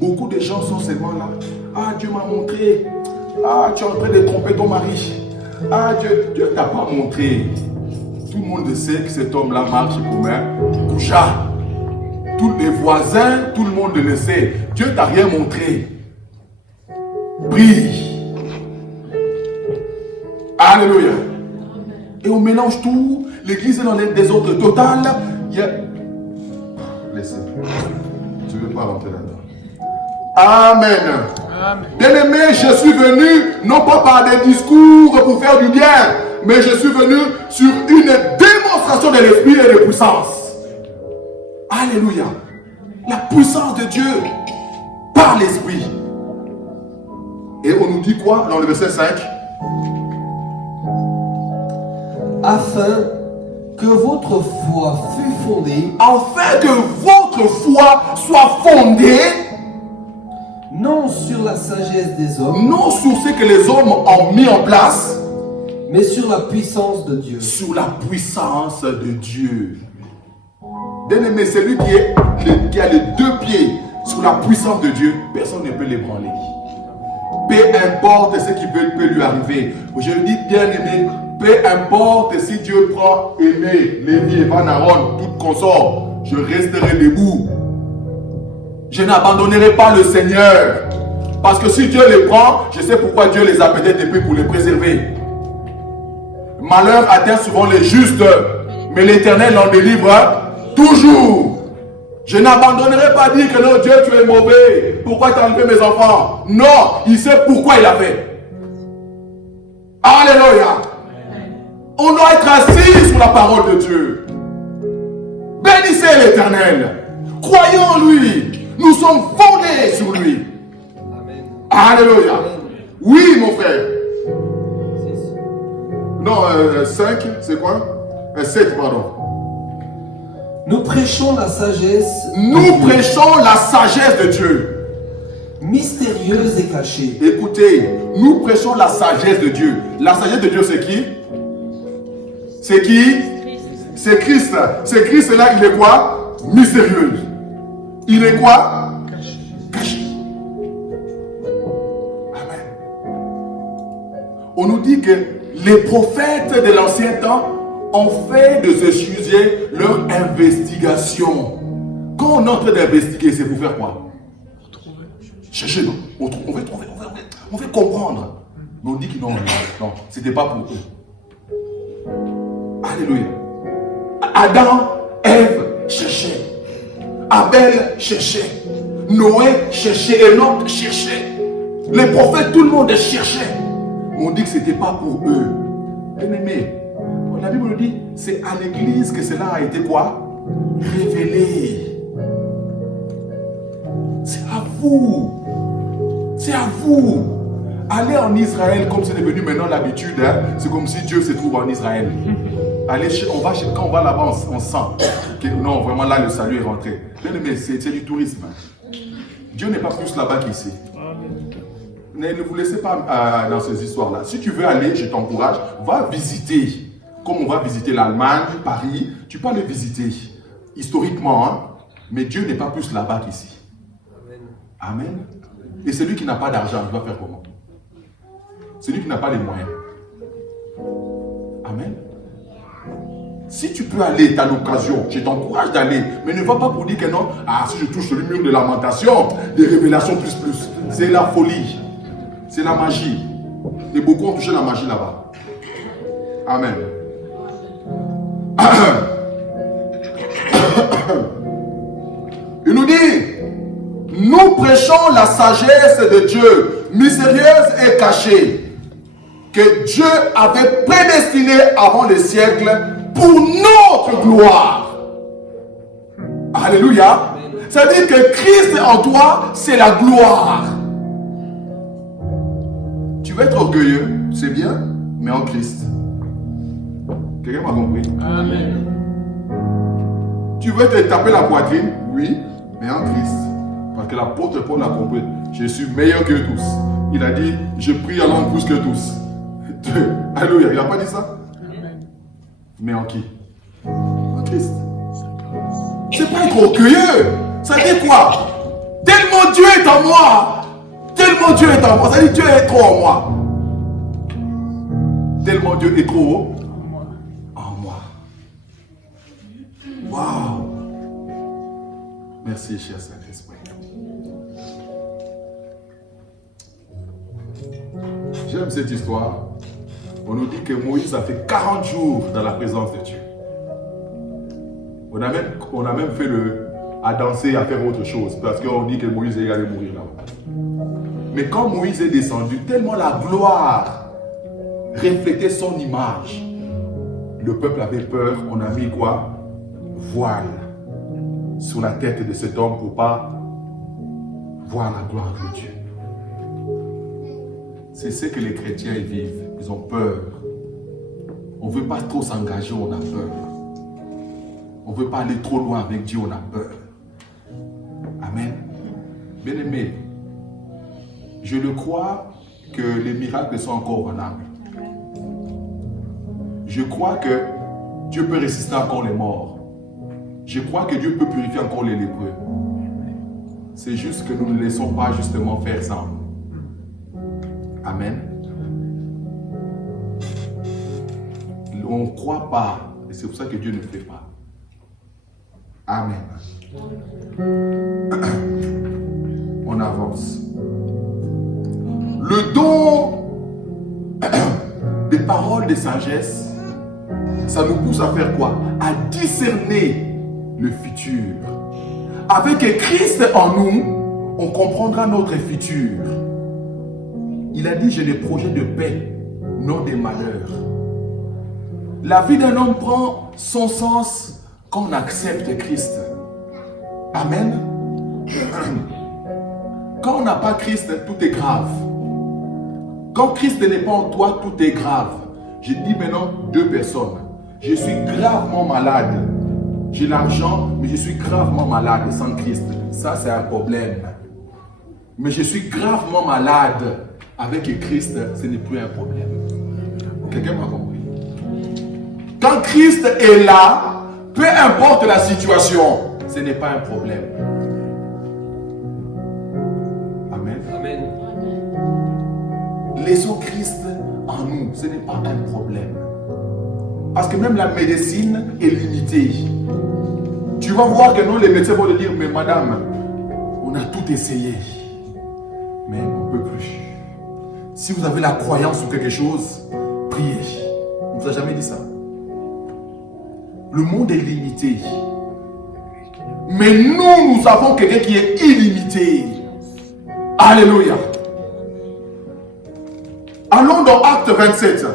Beaucoup de gens sont seulement là. Ah, Dieu m'a montré. Ah, tu es en train de tromper ton mari. Ah, Dieu ne t'a pas montré. Tout le monde sait que cet homme-là marche comme un couchard. Tous les voisins, tout le monde le sait. Dieu ne t'a rien montré. Prie. Alléluia. Et on mélange tout. L'église est dans le désordre total. Il y a... Laissez. Je ne veux pas rentrer là-dedans. Amen. Amen. Bien-aimé, je suis venu non pas par des discours pour faire du bien, mais je suis venu sur une démonstration de l'esprit et de puissance. Alléluia. La puissance de Dieu par l'Esprit. Et on nous dit quoi dans le verset 5? Afin que votre foi fût fondée, Afin que votre foi soit fondée, non sur la sagesse des hommes, non sur ce que les hommes ont mis en place, mais sur la puissance de Dieu. sur la puissance de Dieu. Bien-aimé, celui qui a les deux pieds sur la puissance de Dieu, personne ne peut l'ébranler. Peu importe ce qui peut lui arriver. Je dis, bien-aimé, peu importe si Dieu prend Aimé, Lévi, Van Aaron, tout consort, je resterai debout. Je n'abandonnerai pas le Seigneur. Parce que si Dieu les prend, je sais pourquoi Dieu les a peut-être depuis pour les préserver. Malheur atteint souvent les justes, mais l'Éternel en délivre toujours. Je n'abandonnerai pas dire que non, Dieu, tu es mauvais. Pourquoi tu as enlevé mes enfants? Non, il sait pourquoi il a fait. Alléluia. On doit être assis sur la parole de Dieu. Bénissez l'Éternel. Croyons en lui. Nous sommes fondés sur lui. Amen. Alléluia. Oui, mon frère. Non, 5, c'est quoi? 7, pardon. Nous prêchons la sagesse. Nous prêchons la sagesse de Dieu. Mystérieuse et cachée. Écoutez, nous prêchons la sagesse de Dieu. La sagesse de Dieu, c'est qui? C'est qui? C'est Christ. C'est Christ là, il est quoi? Mystérieux. Il est quoi? Caché. Amen. On nous dit que les prophètes de l'ancien temps ont fait de ce sujet leur investigation. Quand on est en train d'investiguer, c'est pour faire quoi? Chercher, non. On veut trouver, on veut comprendre. Mais on dit que non, c'était pas pour eux. Alléluia. Adam, Ève cherchaient. Abel cherchait. Noé cherchait. Enoch cherchait. Les prophètes, tout le monde cherchait. On dit que c'était pas pour eux. Bien-aimé, la Bible nous dit, c'est à l'église que cela a été quoi? Révélé. C'est à vous. C'est à vous. Aller en Israël, comme c'est devenu maintenant l'habitude, hein, c'est comme si Dieu se trouve en Israël. Allez, quand on va là-bas, on sent que non, vraiment là, le salut est rentré. Mais c'est du tourisme. Dieu n'est pas plus là-bas qu'ici. Ne vous laissez pas dans ces histoires-là. Si tu veux aller, je t'encourage, va visiter. Comme on va visiter l'Allemagne, Paris, tu peux aller visiter historiquement, hein, mais Dieu n'est pas plus là-bas qu'ici. Amen. Et celui qui n'a pas d'argent, il va faire comment? Celui qui n'a pas les moyens. Amen. Si tu peux aller, tu as l'occasion, je t'encourage d'aller, mais ne va pas pour dire que non, si je touche le mur de lamentation, des révélations plus. C'est la folie. C'est la magie. Et beaucoup ont touché la magie là-bas. Amen. Il nous dit, nous prêchons la sagesse de Dieu, mystérieuse et cachée, que Dieu avait prédestinée avant le siècle pour notre gloire. Alléluia. C'est-à-dire que Christ en toi, c'est la gloire. Tu veux être orgueilleux, c'est bien, mais en Christ. Quelqu'un m'a compris? Amen. Tu veux te taper la poitrine? Oui, mais en Christ. Parce que l'apôtre Paul a compris. Je suis meilleur que tous. Il a dit, je prie en langue plus que tous. Alléluia, il n'a pas dit ça? Amen. Mais en qui? En Christ. C'est pas être orgueilleux. Ça dit quoi? Tellement Dieu est en moi. Tellement Dieu est en moi. Ça dit Dieu est trop en moi. Tellement Dieu est trop en moi. Waouh. Merci, cher Saint-Esprit. J'aime cette histoire. On nous dit que Moïse a fait 40 jours dans la présence de Dieu. On a même fait à danser, à faire autre chose. Parce qu'on dit que Moïse allait mourir là-bas. Mais quand Moïse est descendu, tellement la gloire reflétait son image. Le peuple avait peur. On a mis quoi? Voile. sur la tête de cet homme pour ne pas voir la gloire de Dieu. C'est ce que les chrétiens vivent. Ils ont peur. On ne veut pas trop s'engager, on a peur. On ne veut pas aller trop loin avec Dieu, on a peur. Amen. Bien-aimés, je le crois que les miracles sont encore valables. Je crois que Dieu peut ressusciter encore les morts. Je crois que Dieu peut purifier encore les lépreux. C'est juste que nous ne laissons pas justement faire ça. Amen. On ne croit pas. Et c'est pour ça que Dieu ne fait pas. Amen. On avance. Le don des paroles de sagesse, ça nous pousse à faire quoi? À discerner le futur. Avec Christ en nous, on comprendra notre futur. Il a dit, j'ai des projets de paix, non des malheurs. La vie d'un homme prend son sens quand on accepte Christ. Amen. Quand on n'a pas Christ, tout est grave. Quand Christ n'est pas en toi, tout est grave. Je dis maintenant 2 personnes. Je suis gravement malade. J'ai l'argent, mais je suis gravement malade sans Christ. Ça, c'est un problème. Mais je suis gravement malade. Avec Christ, ce n'est plus un problème. Quelqu'un m'a compris? Quand Christ est là, peu importe la situation, ce n'est pas un problème. Amen. Amen. Laissons Christ en nous, ce n'est pas un problème. Parce que même la médecine est limitée. Tu vas voir que non, les médecins vont te dire, mais madame, on a tout essayé. Mais on ne peut plus. Si vous avez la croyance sur quelque chose, priez. On ne vous a jamais dit ça. Le monde est limité. Mais nous avons quelqu'un qui est illimité. Alléluia. Allons dans Acte 27.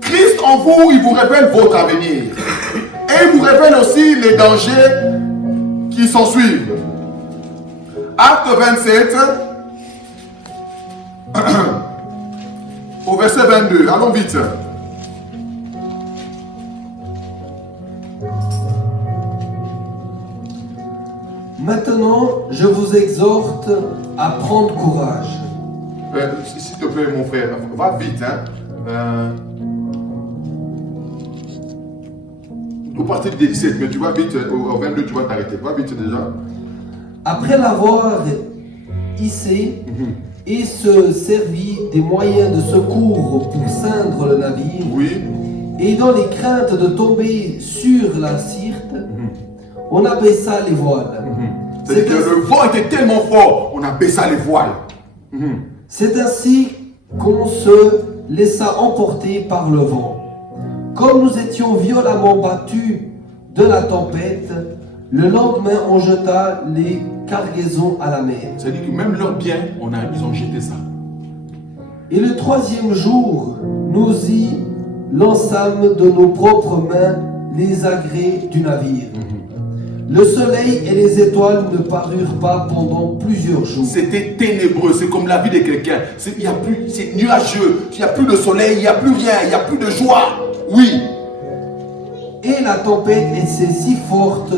Christ en vous, il vous révèle votre avenir. Et il vous révèle aussi les dangers qui s'en suivent. Acte 27, au verset 22. Allons vite. Maintenant, je vous exhorte à prendre courage. S'il te plaît, mon frère, va vite. Au partir du 17, mais tu vas vite, au 22, tu vas t'arrêter. Va vite déjà. Après l'avoir hissé et se servi des moyens de secours pour ceindre le navire, Oui. et dans les craintes de tomber sur la Syrte, on abaissa les voiles. C'est-à-dire que le vent était tellement fort, on a baissé les voiles. C'est ainsi qu'on se laissa emporter par le vent. Comme nous étions violemment battus de la tempête, le lendemain on jeta les cargaisons à la mer. C'est-à-dire que même leurs biens, ils ont jeté ça. Et le 3e jour, nous y lançâmes de nos propres mains les agrès du navire. Le soleil et les étoiles ne parurent pas pendant plusieurs jours. C'était ténébreux, c'est comme la vie de quelqu'un. C'est nuageux, il n'y a plus de soleil, il n'y a plus rien, il n'y a plus de joie. Oui. Et la tempête était si forte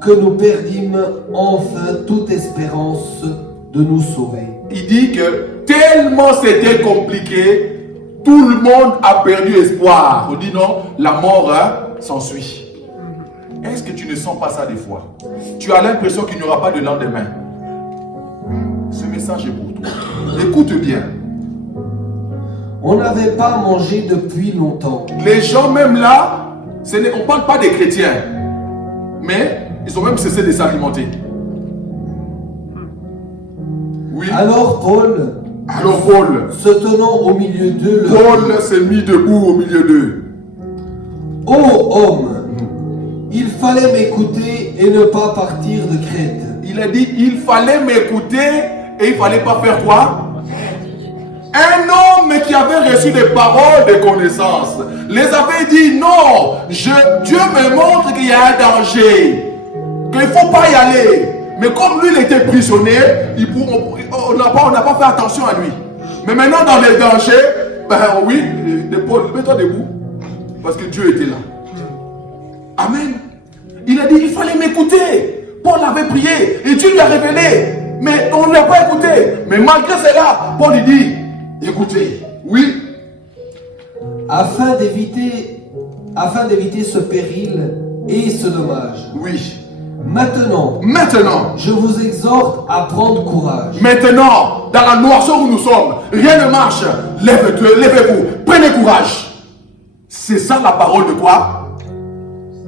que nous perdîmes enfin toute espérance de nous sauver. Il dit que tellement c'était compliqué, tout le monde a perdu espoir. On dit non, la mort s'ensuit. Est-ce que tu ne sens pas ça des fois? Tu as l'impression qu'il n'y aura pas de lendemain. Ce message est pour toi. Écoute bien. On n'avait pas mangé depuis longtemps. Les gens même là, on ne parle pas des chrétiens, mais ils ont même cessé de s'alimenter. Oui. Alors Paul, se tenant au milieu d'eux, Paul s'est mis debout au milieu d'eux. Ô homme, il fallait m'écouter et ne pas partir de Crète. Il a dit, il fallait m'écouter et il ne fallait pas faire quoi? Un homme qui avait reçu des paroles de connaissance les avait dit non, Dieu me montre qu'il y a un danger, qu'il ne faut pas y aller. Mais comme lui il était prisonnier, on n'a pas fait attention à lui. Mais maintenant dans les dangers, ben oui, Paul, mets-toi debout. Parce que Dieu était là. Amen. Il a dit, il fallait m'écouter. Paul avait prié et Dieu lui a révélé. Mais on ne l'a pas écouté. Mais malgré cela, Paul lui dit, écoutez, oui. Afin d'éviter ce péril et ce dommage. Oui. Maintenant, je vous exhorte à prendre courage. Maintenant, dans la noirceur où nous sommes, rien ne marche. Levez-vous, prenez courage. C'est ça la parole de quoi?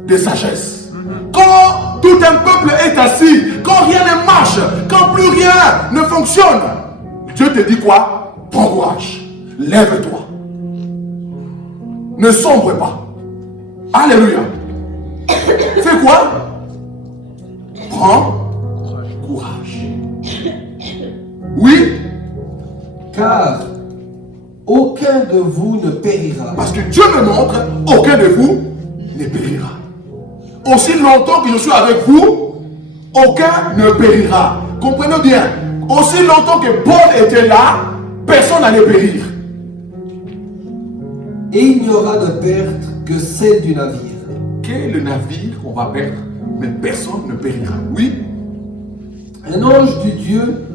De sagesse. Quand tout un peuple est assis, quand rien ne marche, quand plus rien ne fonctionne, Dieu te dit quoi? Prends courage. Lève-toi. Ne sombre pas. Alléluia. Fais quoi? Prends courage. Oui. Car aucun de vous ne périra. Parce que Dieu me montre, aucun de vous ne périra. Aussi longtemps que je suis avec vous, aucun ne périra. Comprenez bien. Aussi longtemps que Paul était là, personne n'allait périr. Et il n'y aura de perte que celle du navire. Quel est le navire qu'on va perdre? Mais personne ne périra. Oui. Un ange du Dieu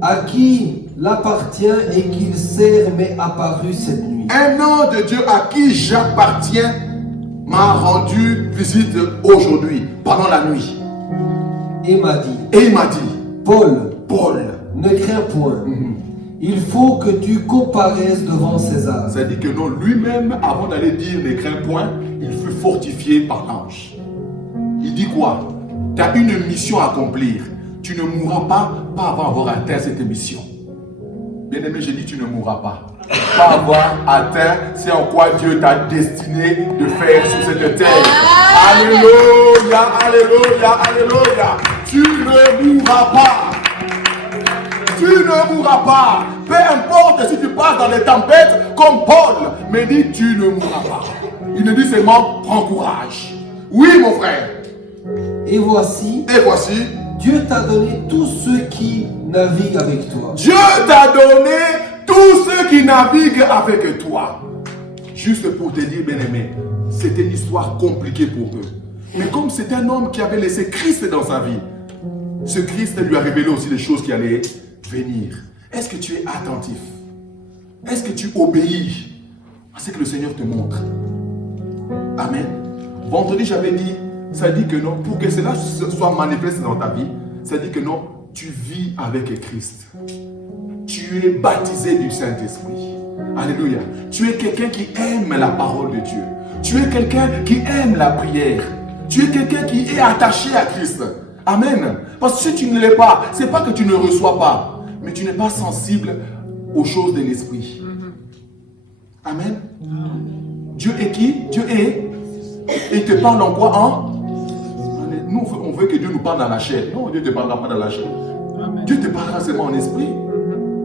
à qui l'appartient et qu'il sert m'est apparu cette nuit. Un ange de Dieu à qui j'appartiens m'a rendu visite aujourd'hui, pendant la nuit. Et m'a dit, Et il m'a dit, Paul, ne crains point. Il faut que tu comparaisses devant César. Ça dit que non, lui-même, avant d'aller dire ne crains point, il fut fortifié par l'ange. Il dit quoi? Tu as une mission à accomplir. Tu ne mourras pas avant avoir atteint cette mission. Bien aimé, j'ai dit tu ne mourras pas. Pas avoir atteint c'est en quoi Dieu t'a destiné de faire sur cette terre. Alléluia, alléluia, alléluia. Tu ne mourras pas. Tu ne mourras pas. Peu importe si tu passes dans les tempêtes comme Paul, mais dit tu ne mourras pas. Il ne dit seulement prends courage. Oui mon frère. Et voici, Dieu t'a donné tous ceux qui naviguent avec toi. Dieu t'a donné tous ceux qui naviguent avec toi. Juste pour te dire, bien-aimé, c'était une histoire compliquée pour eux. Mais comme c'est un homme qui avait laissé Christ dans sa vie, ce Christ lui a révélé aussi les choses qui allaient venir. Est-ce que tu es attentif? Est-ce que tu obéis à ce que le Seigneur te montre? Amen. Vendredi, j'avais dit, ça dit que non, pour que cela soit manifeste dans ta vie, ça dit que non, tu vis avec Christ. Tu es baptisé du Saint-Esprit. Alléluia. Tu es quelqu'un qui aime la parole de Dieu. Tu es quelqu'un qui aime la prière. Tu es quelqu'un qui est attaché à Christ. Amen. Parce que si tu ne l'es pas, c'est pas que tu ne reçois pas, mais tu n'es pas sensible aux choses de l'Esprit. Amen. Dieu est qui? Dieu est. Et il te parle en quoi? Nous, on veut que Dieu nous parle dans la chair. Non, Dieu ne te parlera pas dans la chair. Amen. Dieu te parlera seulement en esprit.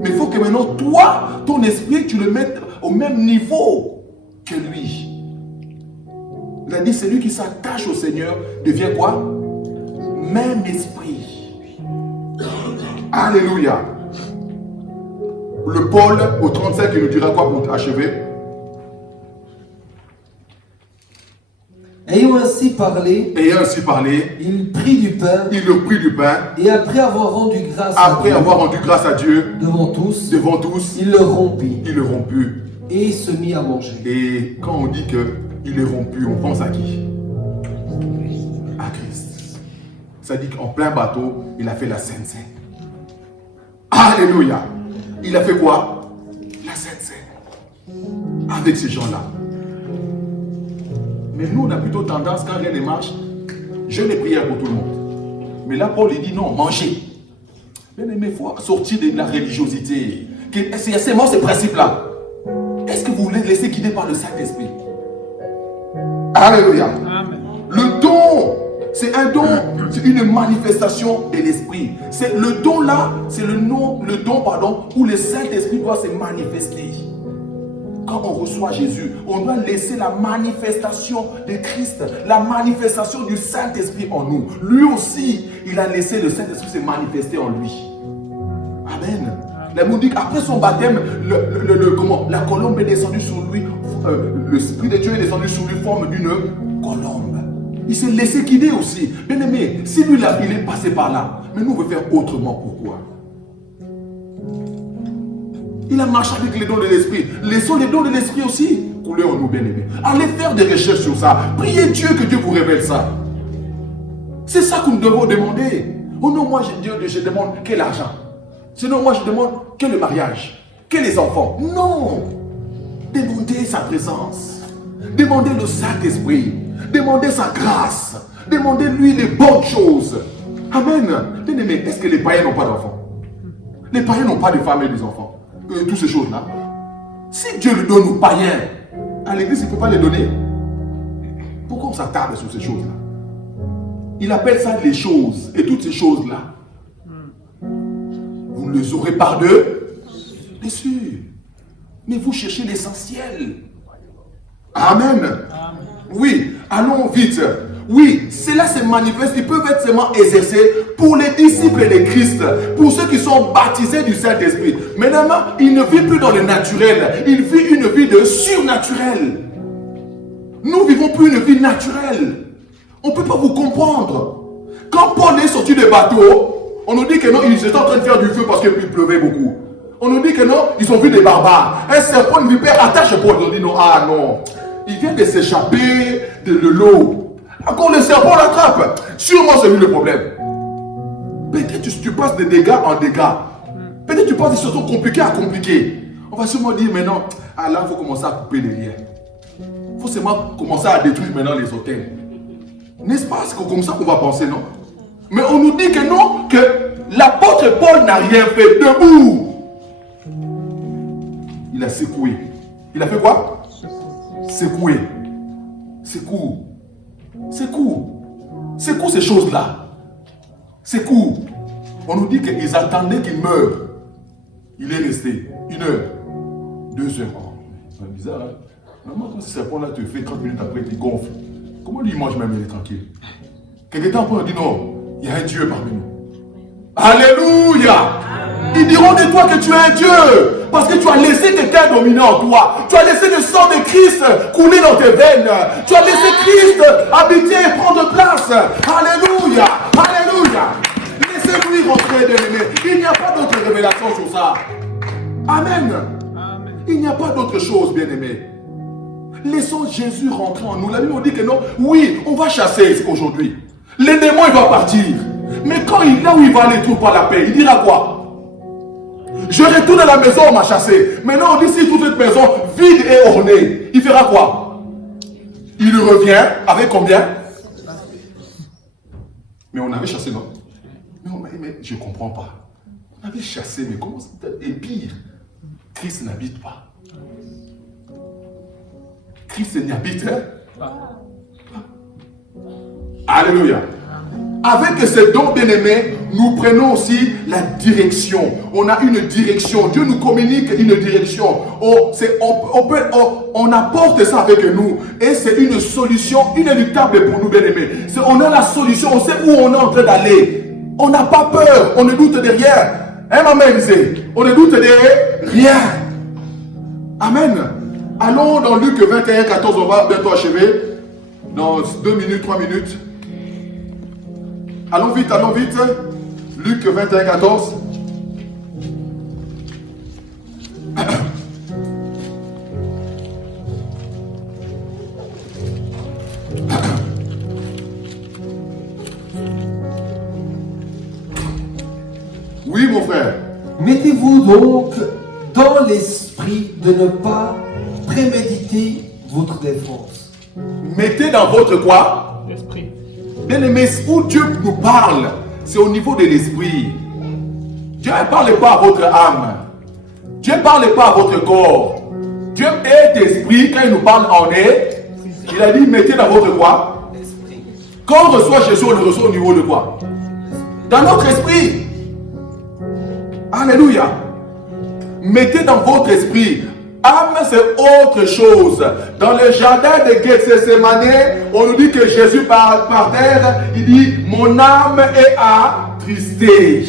Mais il faut que maintenant, toi, ton esprit, tu le mettes au même niveau que lui. Il a dit, celui qui s'attache au Seigneur devient quoi? Même esprit. Alléluia. Le Paul, au 35, il nous dira quoi pour achever? Ayant ainsi parlé, il prit du pain, et après avoir rendu grâce à Dieu, devant tous, il le rompit, et se mit à manger. Et quand on dit qu'il est rompu, on pense à qui? À Christ. Ça dit qu'en plein bateau, il a fait la Sainte Seine. Alléluia. Il a fait quoi? La Sainte Seine. Avec ces gens-là. Mais nous, on a plutôt tendance, quand rien ne marche, je les prières pour tout le monde. Mais là, Paul, il dit non, mangez. Mais il faut sortir de la religiosité. C'est moi, ce principe-là. Est-ce que vous voulez laisser guider par le Saint-Esprit? Alléluia. Amen. Le don, C'est un don, c'est une manifestation de l'esprit. C'est le don là, c'est le don où le Saint-Esprit doit se manifester. Quand on reçoit Jésus, on doit laisser la manifestation de Christ, la manifestation du Saint-Esprit en nous. Lui aussi, il a laissé le Saint-Esprit se manifester en lui. Amen. La Bible dit qu'après son baptême, la colombe est descendue sur lui, l'Esprit de Dieu est descendu sur lui, forme d'une colombe. Il s'est laissé guider aussi. Bien aimé, si lui là, il est passé par là, mais nous on veut faire autrement. Pourquoi? Il a marché avec les dons de l'esprit. Laissons les dons de l'esprit aussi couler en nous, bien aimés. Allez faire des recherches sur ça. Priez Dieu que Dieu vous révèle ça. C'est ça que nous devons demander. Oh non, moi je demande que l'argent. Sinon moi je demande que le mariage, que les enfants. Non. Demandez sa présence. Demandez le Saint-Esprit. Demandez sa grâce. Demandez-lui les bonnes choses. Amen. Bien aimé, est-ce que les païens n'ont pas d'enfants? Les païens n'ont pas de femmes et des enfants. Toutes ces choses-là. Si Dieu le donne aux païens, à l'église, il ne peut pas les donner. Pourquoi on s'attarde sur ces choses-là? Il appelle ça les choses. Et toutes ces choses-là, vous ne les aurez par dessus. Mais vous cherchez l'essentiel. Amen. Oui, allons vite. Oui, cela se manifeste, ils peuvent être seulement exercés pour les disciples de Christ, pour ceux qui sont baptisés du Saint-Esprit. Maintenant, il ne vit plus dans le naturel, il vit une vie de surnaturel. Nous vivons plus une vie naturelle. On ne peut pas vous comprendre. Quand Paul est sorti du bateau, on nous dit que non, ils étaient en train de faire du feu parce qu'il pleuvait beaucoup. On nous dit que non, ils ont vu des barbares. Un serpent, une vipère attache Paul. On dit non, ah non. Il vient de s'échapper de l'eau. Encore le serpent l'attrape. Sûrement c'est lui le problème. Peut-être que tu passes de dégâts en dégâts. Peut-être que tu passes de choses compliquées à compliquées. On va sûrement dire maintenant, ah là, il faut commencer à couper les liens. Il faut seulement commencer à détruire maintenant les hôtels. N'est-ce pas? C'est comme ça qu'on va penser, non? Mais on nous dit que non, que l'apôtre Paul n'a rien fait. Debout. Il a secoué. Il a fait quoi? Secoué. Secoue. Secoue ces choses-là. Secoue. On nous dit qu'ils attendaient qu'il meure. Il est resté 1 heure, 2 heures. Oh, c'est bizarre, hein? Normalement, quand ce serpent-là te fait 30 minutes après, il gonfle. Comment lui, il mange même, il est tranquille? Quelque temps après, on dit non, il y a un Dieu parmi nous. Alléluia! Ils diront de toi que tu es un Dieu. Parce que tu as laissé quelqu'un dominer en toi. Tu as laissé le sang de Christ couler dans tes veines. Tu as laissé Christ habiter et prendre place. Alléluia. Alléluia. Laissez-lui rentrer, bien-aimé. Il n'y a pas d'autre révélation sur ça. Amen. Il n'y a pas d'autre chose, bien-aimé. Laissons Jésus rentrer en nous. La Bible dit que non. Oui, on va chasser aujourd'hui. Le démon, il va partir. Mais quand là où il va aller, trouve pas la paix. Il dira quoi? Je retourne à la maison, on m'a chassé. Maintenant, on dit si toute cette maison vide et ornée, il fera quoi? Il revient avec combien? Mais on avait chassé, non? Mais je ne comprends pas. On avait chassé, mais comment c'est? Et pire, Christ n'habite pas. Christ n'y habite, hein? Alléluia. Avec ces dons bien-aimés, nous prenons aussi la direction. On a une direction. Dieu nous communique une direction. On apporte ça avec nous. Et c'est une solution inéluctable pour nous, bien-aimés. On a la solution. On sait où on est en train d'aller. On n'a pas peur. On ne doute de rien. Hein, maman disait, on ne doute de rien. Amen. Allons dans Luc 21, 14. On va bientôt achever. Dans 2 minutes, 3 minutes. Allons vite, allons vite. Luc 21, 14. Oui, mon frère. Mettez-vous donc dans l'esprit de ne pas préméditer votre défense. Mettez dans votre quoi? L'esprit. Bien-aimés, où Dieu nous parle, c'est au niveau de l'esprit. Dieu ne parle pas à votre âme. Dieu ne parle pas à votre corps. Dieu est esprit. Quand il nous parle en est, il a dit mettez dans votre quoi? Quand on reçoit Jésus, on le reçoit au niveau de quoi? Dans notre esprit. Alléluia. Mettez dans votre esprit. Âme, c'est autre chose. Dans le jardin de Gethsémani, on nous dit que Jésus par terre, il dit, mon âme est attristée.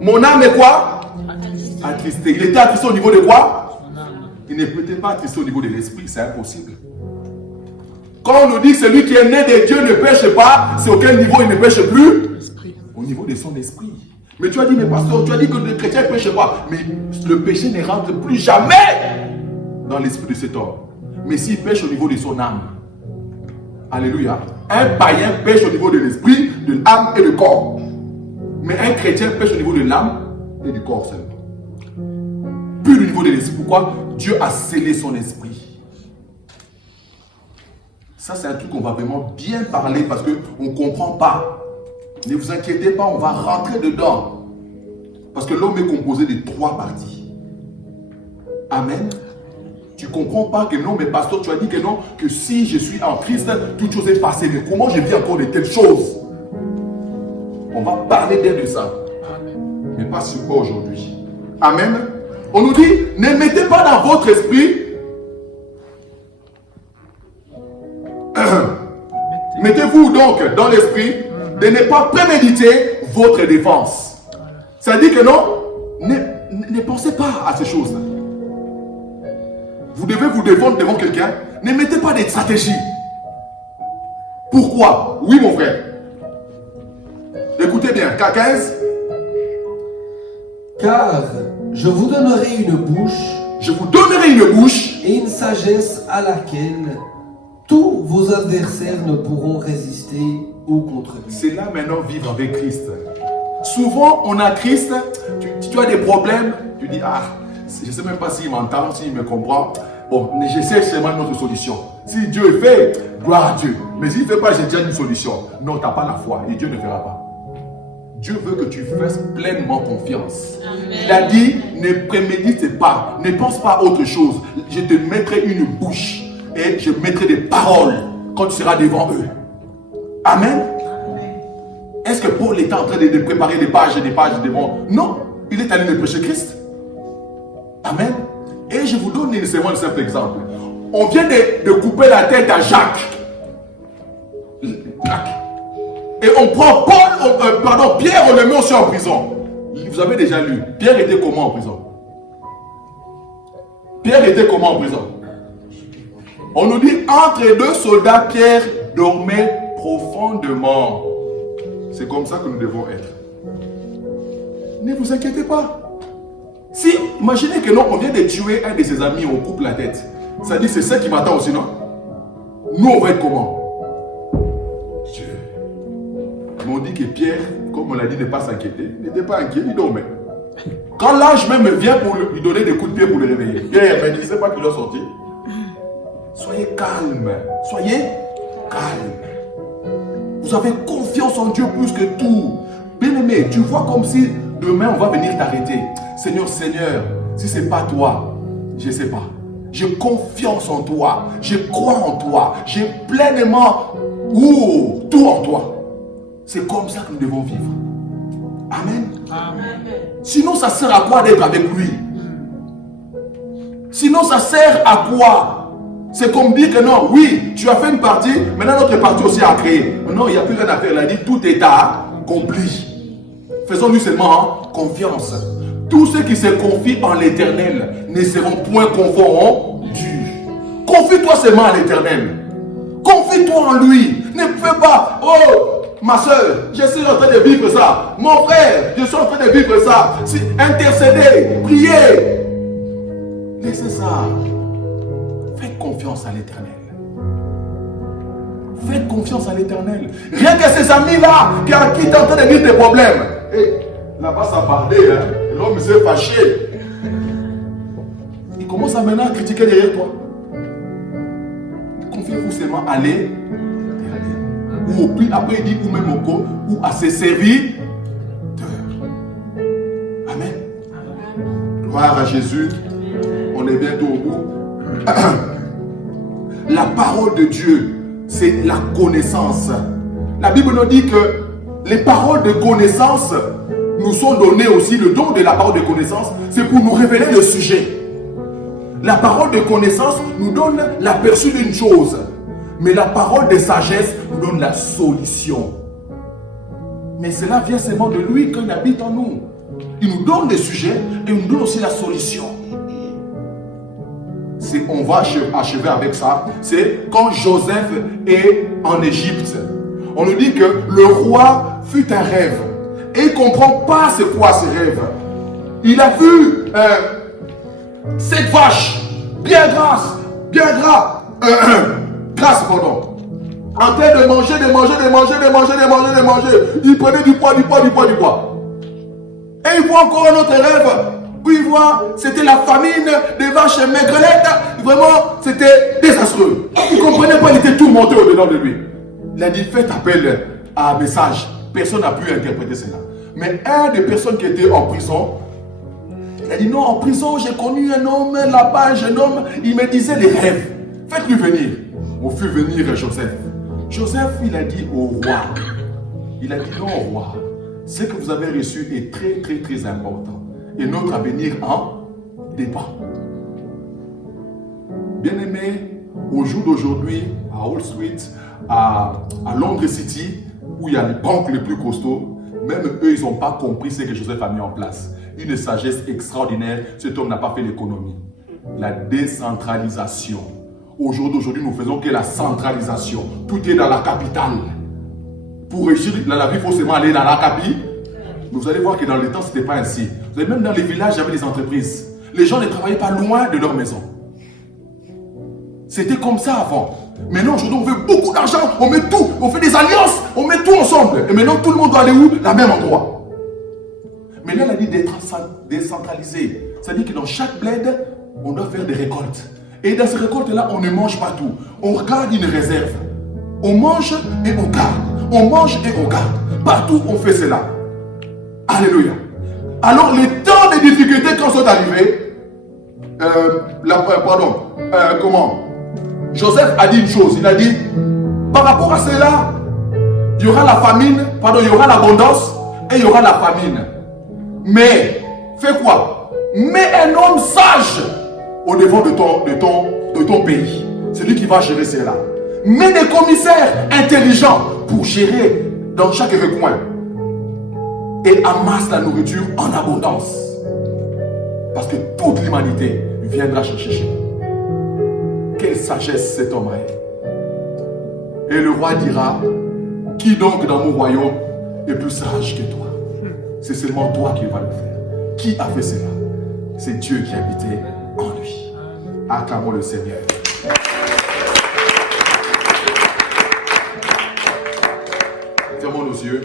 Mon âme est quoi? Attristé. Il était attristé au niveau de quoi? Il ne peut pas attristé au niveau de l'esprit, c'est impossible. Quand on nous dit que celui qui est né de Dieu ne pêche pas, c'est auquel niveau il ne pêche plus? Au niveau de son esprit. Mais tu as dit, mais pasteur, tu as dit que le chrétien ne pêche pas. Mais le péché ne rentre plus jamais dans l'esprit de cet homme. Mais s'il pêche au niveau de son âme, alléluia, un païen pêche au niveau de l'esprit, de l'âme et du corps. Mais un chrétien pêche au niveau de l'âme et du corps seulement. Plus au niveau de l'esprit. Pourquoi? Dieu a scellé son esprit. Ça, c'est un truc qu'on va vraiment bien parler parce qu'on ne comprend pas. Ne vous inquiétez pas, on va rentrer dedans. Parce que l'homme est composé de 3 parties. Amen. Tu ne comprends pas que non, mais pasteur, tu as dit que non, que si je suis en Christ, toute chose est passée. Mais comment je vis encore de telles choses? On va parler bien de ça. Mais pas sur quoi aujourd'hui. Amen. On nous dit, ne mettez pas dans votre esprit. Mettez-vous donc dans l'esprit de ne pas préméditer votre défense. Ça dit que non, ne pensez pas à ces choses-là. Vous devez vous défendre devant quelqu'un. Ne mettez pas des stratégies. Pourquoi? Oui, mon frère. Écoutez bien, K15. Car je vous donnerai une bouche. Je vous donnerai une bouche. Et une sagesse à laquelle tous vos adversaires ne pourront résister ou contrevenir. C'est là maintenant vivre avec Christ. Souvent, on a Christ, tu as des problèmes, tu dis, ah, je ne sais même pas s'il m'entend, s'il me comprend. Bon, j'essaie seulement notre solution. Si Dieu fait, gloire à Dieu. Mais s'il ne fait pas, j'ai déjà une solution. Non, tu n'as pas la foi et Dieu ne fera pas. Dieu veut que tu fasses pleinement confiance. Amen. Il a dit, ne prémédite pas, ne pense pas à autre chose. Je te mettrai une bouche et je mettrai des paroles quand tu seras devant eux. Amen. Est-ce que Paul était en train de préparer des pages et des pages devant? Non, il est allé prêcher Christ. Amen. Et je vous donne seulement un simple exemple. On vient de couper la tête à Jacques. Et on prend Pierre, on le met aussi en prison. Vous avez déjà lu. Pierre était comment en prison? Pierre était comment en prison? On nous dit, entre 2 soldats, Pierre dormait profondément. C'est comme ça que nous devons être. Ne vous inquiétez pas. Si, imaginez que non, on vient de tuer un de ses amis, on coupe la tête. Ça dit, c'est ça qui m'attend aussi, non? Nous, on va être comment? Dieu. Mais on dit que Pierre, comme on l'a dit, n'est pas s'inquiéter. Il n'était pas inquiet, il dormait. Quand l'ange même vient pour lui donner des coups de pied pour le réveiller, Pierre, mais il ne sait pas qu'il doit sortir. Soyez calme. Soyez calme. Vous avez confiance en Dieu plus que tout. Bien-aimé, tu vois comme si demain on va venir t'arrêter. Seigneur, si ce n'est pas toi, je ne sais pas. J'ai confiance en toi. Je crois en toi. J'ai pleinement tout en toi. C'est comme ça que nous devons vivre. Amen. Amen. Sinon, ça sert à quoi d'être avec lui? Sinon, ça sert à quoi? C'est comme dire que non, oui, tu as fait une partie, maintenant notre partie aussi a créé. Non, il n'y a plus rien à faire. Il a dit, tout est accompli. Faisons-lui seulement confiance. Tous ceux qui se confient en l'Éternel ne seront point confondus. Confie-toi seulement à l'Éternel. Confie-toi en lui. Ne fais pas, oh, ma soeur, je suis en train de vivre ça. Mon frère, je suis en train de vivre ça. Intercéder, prier. Laissez ça. Faites confiance à l'Éternel. Faites confiance à l'Éternel. Rien que ces amis-là qui sont en train de vivre des problèmes. Hey, là-bas, ça parlait, hein? L'homme s'est fâché. Il commence à maintenant à critiquer derrière toi. Confiez-vous seulement à l'Éternel. Ou au plus, après il dit, ou même au corps, ou à ses serviteurs. Amen. Gloire à Jésus. On est bientôt au bout. La parole de Dieu, c'est la connaissance. La Bible nous dit que les paroles de connaissance nous sont données aussi. Le don de la parole de connaissance, c'est pour nous révéler le sujet. La parole de connaissance nous donne l'aperçu d'une chose, mais la parole de sagesse nous donne la solution. Mais cela vient seulement de lui quand il habite en nous. Il nous donne des sujets et il nous donne aussi la solution. On va achever avec ça. C'est quand Joseph est en Égypte. On nous dit que le roi fut un rêve. Et il ne comprend pas c'est quoi ce rêve. Il a vu cette vache bien grasse, grasse, pardon, en train de manger. Il prenait du poids. Et il voit encore un autre rêve où il voit, c'était la famine des vaches maigrenettes. Vraiment, c'était désastreux. Il ne comprenait pas, il était tout monté au-dedans de lui. Il a dit, faites appel à un message. Personne n'a pu interpréter cela. Mais un des personnes qui était en prison, il a dit, non, en prison, j'ai connu un homme là-bas, un jeune homme, il me disait des rêves. Faites-lui venir. On fit venir Joseph. Joseph, il a dit au roi, non, roi, ce que vous avez reçu est très, très, très important. Et notre avenir en dépend. Bien-aimés, au jour d'aujourd'hui, à Wall Street, à Londres City, où il y a les banques les plus costauds, même eux, ils n'ont pas compris ce que Joseph a mis en place. Une sagesse extraordinaire. Cet homme n'a pas fait l'économie. La décentralisation. Au jour d'aujourd'hui, nous faisons que la centralisation. Tout est dans la capitale. Pour réussir dans la vie, il faut seulement aller dans la capitale. Vous allez voir que dans le temps, ce n'était pas ainsi. Vous avez même dans les villages, il y avait des entreprises. Les gens ne travaillaient pas loin de leur maison. C'était comme ça avant. Maintenant, aujourd'hui, on veut beaucoup d'argent, on met tout, on fait des alliances, on met tout ensemble. Et maintenant, tout le monde doit aller où? Dans le même endroit. Mais là, il a dit d'être décentralisé. C'est-à-dire que dans chaque bled, on doit faire des récoltes. Et dans ces récoltes-là, on ne mange pas tout. On garde une réserve. On mange et on garde. On mange et on garde. Partout, on fait cela. Alléluia. Alors, les temps de difficultés quand sont arrivés, Joseph a dit une chose. Il a dit, par rapport à cela, il y aura la famine, il y aura l'abondance et il y aura la famine. Mais, fais quoi? Mets un homme sage au devant de ton pays. C'est lui qui va gérer cela. Mets des commissaires intelligents pour gérer dans chaque recoin. Et amasse la nourriture en abondance. Parce que toute l'humanité viendra chercher chez nous. Quelle sagesse cet homme a. Et le roi dira, qui donc dans mon royaume est plus sage que toi? C'est seulement toi qui vas le faire. Qui a fait cela? C'est Dieu qui habitait en lui. Acclamons le Seigneur. Fermons nos yeux.